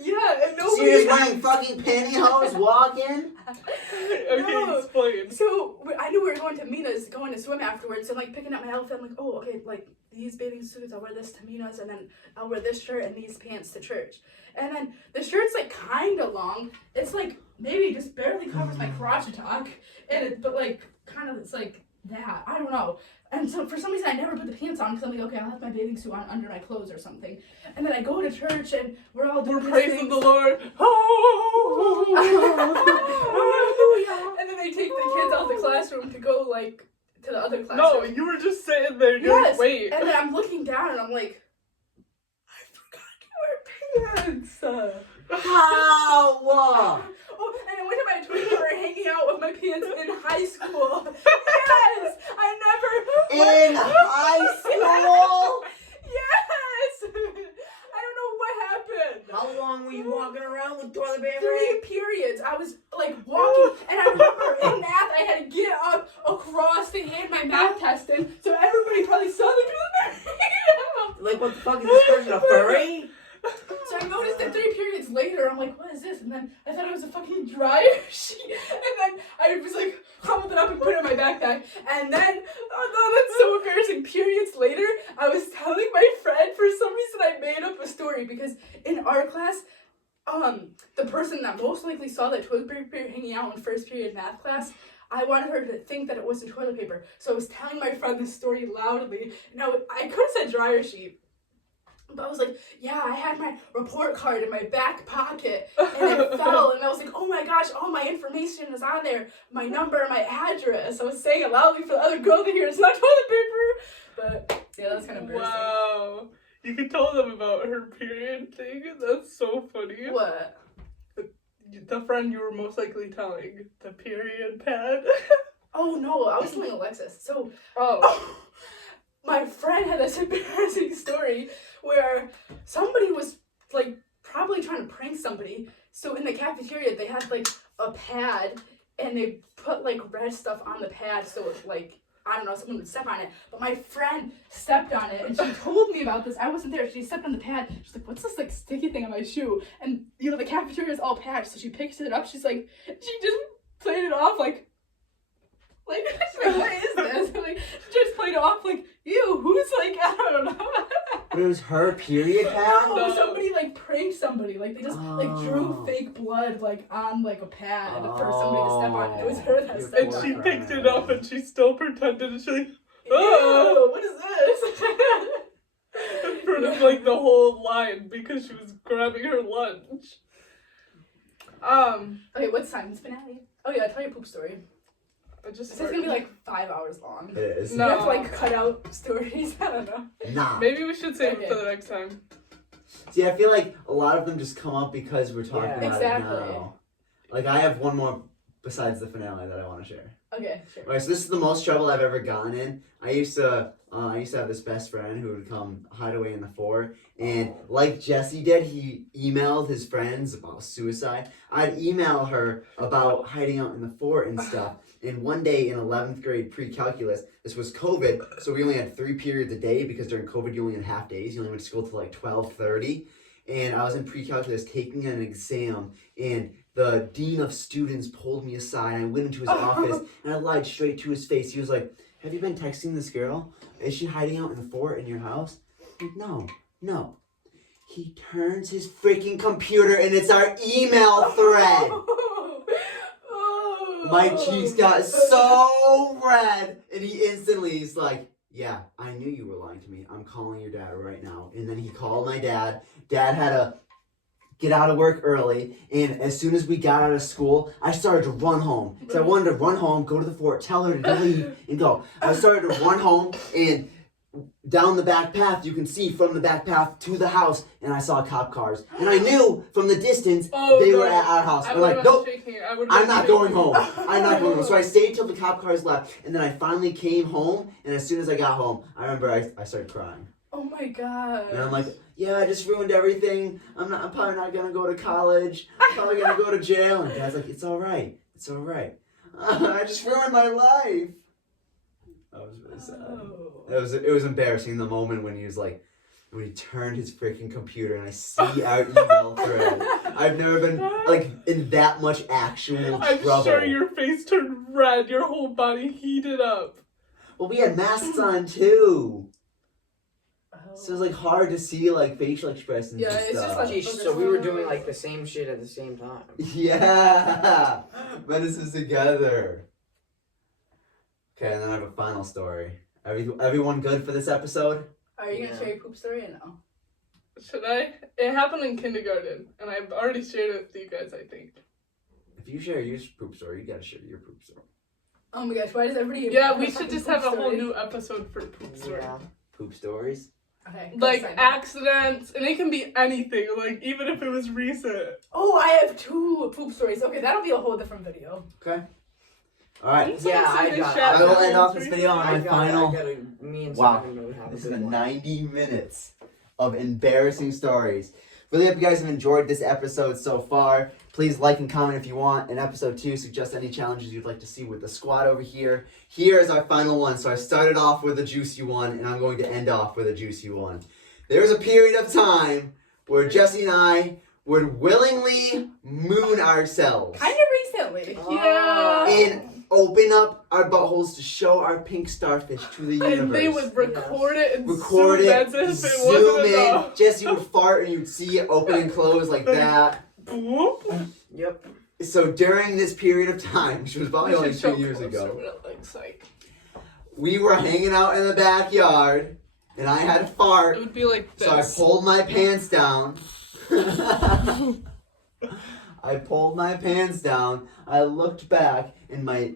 Yeah, and So nobody. you're just wearing fucking pantyhose walking? Okay, No. explain. So I knew we were going to Mina's, going to swim afterwards. So I'm like picking up my outfit. I'm like, oh, okay, like these bathing suits. I'll wear this to Mina's, and then I'll wear this shirt and these pants to church. And then the shirt's like kind of long. It's like maybe just barely covers my crotch talk, and but like kind of it's like that. I don't know. And so for some reason I never put the pants on because I'm like, okay, I'll have my bathing suit on under my clothes or something. And then I go to church and we're all doing We're these praising things. the Lord. And then they take the kids out of the classroom to go like to the other classroom. No, you were just sitting there doing Yes. wait. And then I'm looking down and I'm like, I forgot to wear pants. How? Oh, and then one time I had twins who were hanging out with my pants in high school. Yes, I never. In high school? Yes. I don't know what happened. How long were you walking around with toilet paper? 3 periods. I was like walking, and I remember in math I had to get up across the hand my math test in, so everybody probably saw the Like, what the fuck is this person, a furry? So I noticed it 3 periods later. I'm like, what is this? And then I thought it was a fucking dryer sheet. And then I was like, crumpled it up and put it in my backpack. And then, oh no, that's so embarrassing. Periods later, I was telling my friend, for some reason I made up a story because in our class, the person that most likely saw that toilet paper hanging out in first period math class, I wanted her to think that it wasn't toilet paper. So I was telling my friend this story loudly. Now, I could have said dryer sheet. But I was like, yeah, I had my report card in my back pocket, and it fell, and I was like, oh my gosh, all my information is on there, my number, my address. I was saying it loudly for the other girl to hear, it's not toilet paper. But, yeah, that's kind of embarrassing. Wow. You You can tell them about her period thing. That's so funny. What? The friend you were most likely telling. The period pad. Oh no, I was telling Alexis. So Oh. my friend had this embarrassing story where somebody was like probably trying to prank somebody. So in the cafeteria they had like a pad and they put like red stuff on the pad so it, like, I don't know, someone would step on it. But my friend stepped on it and she told me about this. I wasn't there. She stepped on the pad. She's like, what's this like sticky thing on my shoe? And you know the cafeteria is all patched, so she picks it up. She's like, she just played it off like what is this? Like, she just played it off like, ew, who's like, I don't know. But it was her period pad? No, somebody like pranked somebody. Like they just like drew Oh. fake blood like on like a pad for somebody Oh. to step on. It was her that You stepped And on she it. picked it up and she still pretended. And she's like, Ew, oh. what is this? In front of like the whole line because she was grabbing her lunch. Okay, what's time? It's finale. Oh yeah, tell your poop story. This is gonna be like 5 hours long. It is. No. You have to like cut out stories. I don't know. Nah. Maybe we should save Okay. it for the next time. See, I feel like a lot of them just come up because we're talking Yeah. about Exactly. it now. Like, I have one more besides the finale that I want to share. Okay, sure. Alright, so this is the most trouble I've ever gotten in. I used to have this best friend who would come hide away in the fort, and like Jesse did, he emailed his friends about suicide. I'd email her about hiding out in the fort and stuff. And one day in 11th grade pre-calculus, this was COVID, so we only had 3 periods a day because during COVID you only had half days. You only went to school till like 12:30. And I was in pre-calculus taking an exam, and the dean of students pulled me aside. I went into his office, and I lied straight to his face. He was like, have you been texting this girl? Is she hiding out in the fort in your house? I'm like, no. He turns his freaking computer, and it's our email thread. My cheeks got so red, and he instantly is like, yeah, I knew you were lying to me. I'm calling your dad right now. And then he called my dad. Dad had to get out of work early, and as soon as we got out of school, I started to run home. So I wanted to run home, go to the fort, tell her to leave, and go. I started to run home, and down the back path, you can see from the back path to the house, and I saw cop cars. And I knew from the distance they were at our house. I'm like, nope, I'm not going home. I'm not going home. So I stayed till the cop cars left, and then I finally came home, and as soon as I got home, I remember I started crying. Oh my god. And I'm like, yeah, I just ruined everything. I'm probably not gonna go to college. I'm probably gonna go to jail. And Dad's like, it's all right. It's all right. I just ruined my life. That was really sad. Oh. It was embarrassing the moment when he was like, when he turned his freaking computer and I see our email thread. I've never been like in that much actual trouble. I'm sure your face turned red, your whole body heated up. Well, we had masks on too. Oh. So it was like hard to see like facial expressions Yeah, and it's just stuff. like- Jeez, so we were doing like the same shit at the same time. Yeah, medicines together. Okay, and then I have a final story. Everyone good for this episode? Are you gonna Yeah. share your poop story or no? Should I? It happened in kindergarten, and I've already shared it with you guys, I think. If you share your poop story, you gotta share your poop story. Oh my gosh, why does everybody Yeah, we have should fucking just poop have a whole stories? new episode for poop story. Yeah. Poop stories? Okay. Like go Simon. accidents, and it can be anything, like even if it was recent. Oh, I have 2 poop stories. Okay, that'll be a whole different video. Okay. Alright. Didn't someone Yeah, say I they got it. shot I will their end off hands this video on recently? my final. Me and Wow. Simon would have This a is good the one. 90 minutes of embarrassing stories. Really hope you guys have enjoyed this episode so far. Please like and comment if you want. In episode 2, suggest any challenges you'd like to see with the squad over here. Here is our final one. So I started off with a juicy one, and I'm going to end off with a juicy one. There was a period of time where Jesse and I would willingly moon ourselves Kind of recently. Yeah. and open up our buttholes to show our pink starfish to the universe. And they would record it and Record zoom it, as if it zoom wasn't in. enough. Jesse would fart and you'd see it open and close like that. Whoop. Yep. So during this period of time, which was probably We only should 2 show years closer ago, what it looks like. we were hanging out in the backyard and I had a It fart, would be like this. so I pulled my pants down. I pulled my pants down. I looked back and my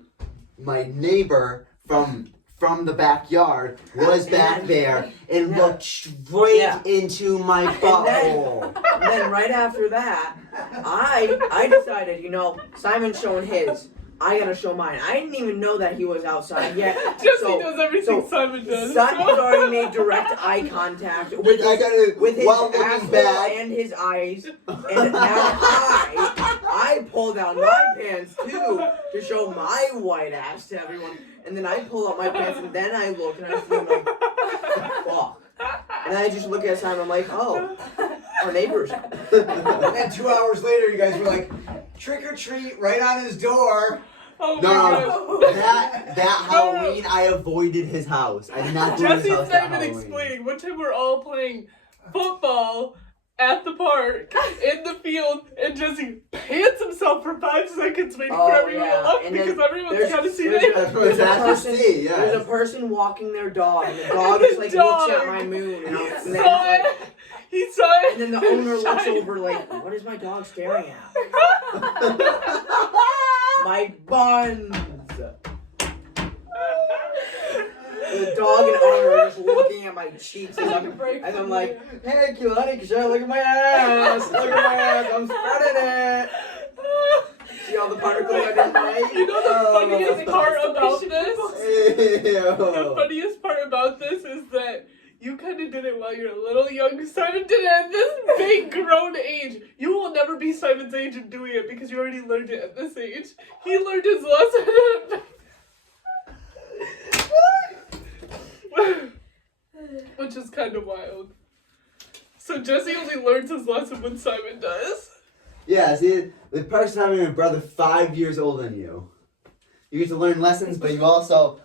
neighbor from from the backyard was back there and looked straight into my butthole. And then right after that, I decided, you know, Simon's showing his. I gotta show mine. I didn't even know that he was outside yet. Jesse does everything Simon does. Simon's already made direct eye contact with his asshole and his eyes. And now I pull down my pants too to show my white ass to everyone. And then I pull up my pants and then I look and I see him like, fuck. And I just look at Simon, I'm like, oh, our neighbors. And then 2 hours later, you guys were like, trick or treat right on his door. Oh No, that Halloween I avoided his house. I did not go to his Jesse's house not that even Halloween. explaining. One time we're all playing football at the park in the field, and Jesse pants himself for 5 seconds waiting for everyone to look because everyone's got to see that. There's a person walking their dog, and the dog is like looks at my moon. And He saw it. And then the owner looks over like, what is my dog staring at? My buns. The dog and owner are just looking at my cheeks as I'm like, hey, Kialonni KeShya, look at my ass. Look at my ass. I'm spreading it. See all the particles I didn't make? You know the funniest part about this? The funniest part about this is that you kind of did it while you're a little young. Simon did it at this big grown age. You will never be Simon's age in doing it because you already learned it at this age. He learned his lesson. Which is kind of wild. So Jesse only learns his lesson when Simon does. Yeah, see, the person having a brother 5 years older than you. You get to learn lessons, but you also...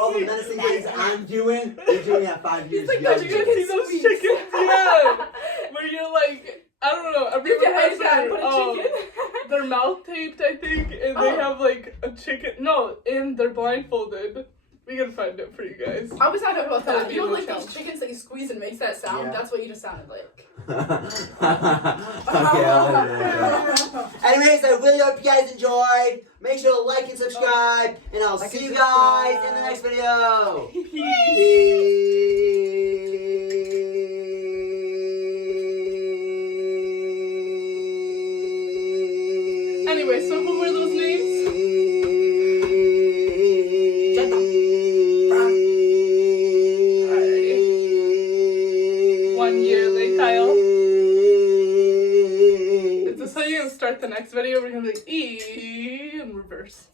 All the menacing things I'm doing, you're doing at 5 years He's like, younger. you can see those chickens, yeah. Where you're like, I don't know, everyone has their mouth taped, I think, and they have like a chicken. No, and they're blindfolded. We gotta find it for you guys. I was talking about that. That'd be You know, a like challenge. those chickens that you squeeze and makes that sound? Yeah. That's what you just sounded like. Anyways, I really hope you guys enjoyed. Make sure to like and subscribe, and I'll see you guys in the next video. Anyway, so who were those names? 1 year later. Is this how you're gonna start the next video? We're gonna be like, E in reverse.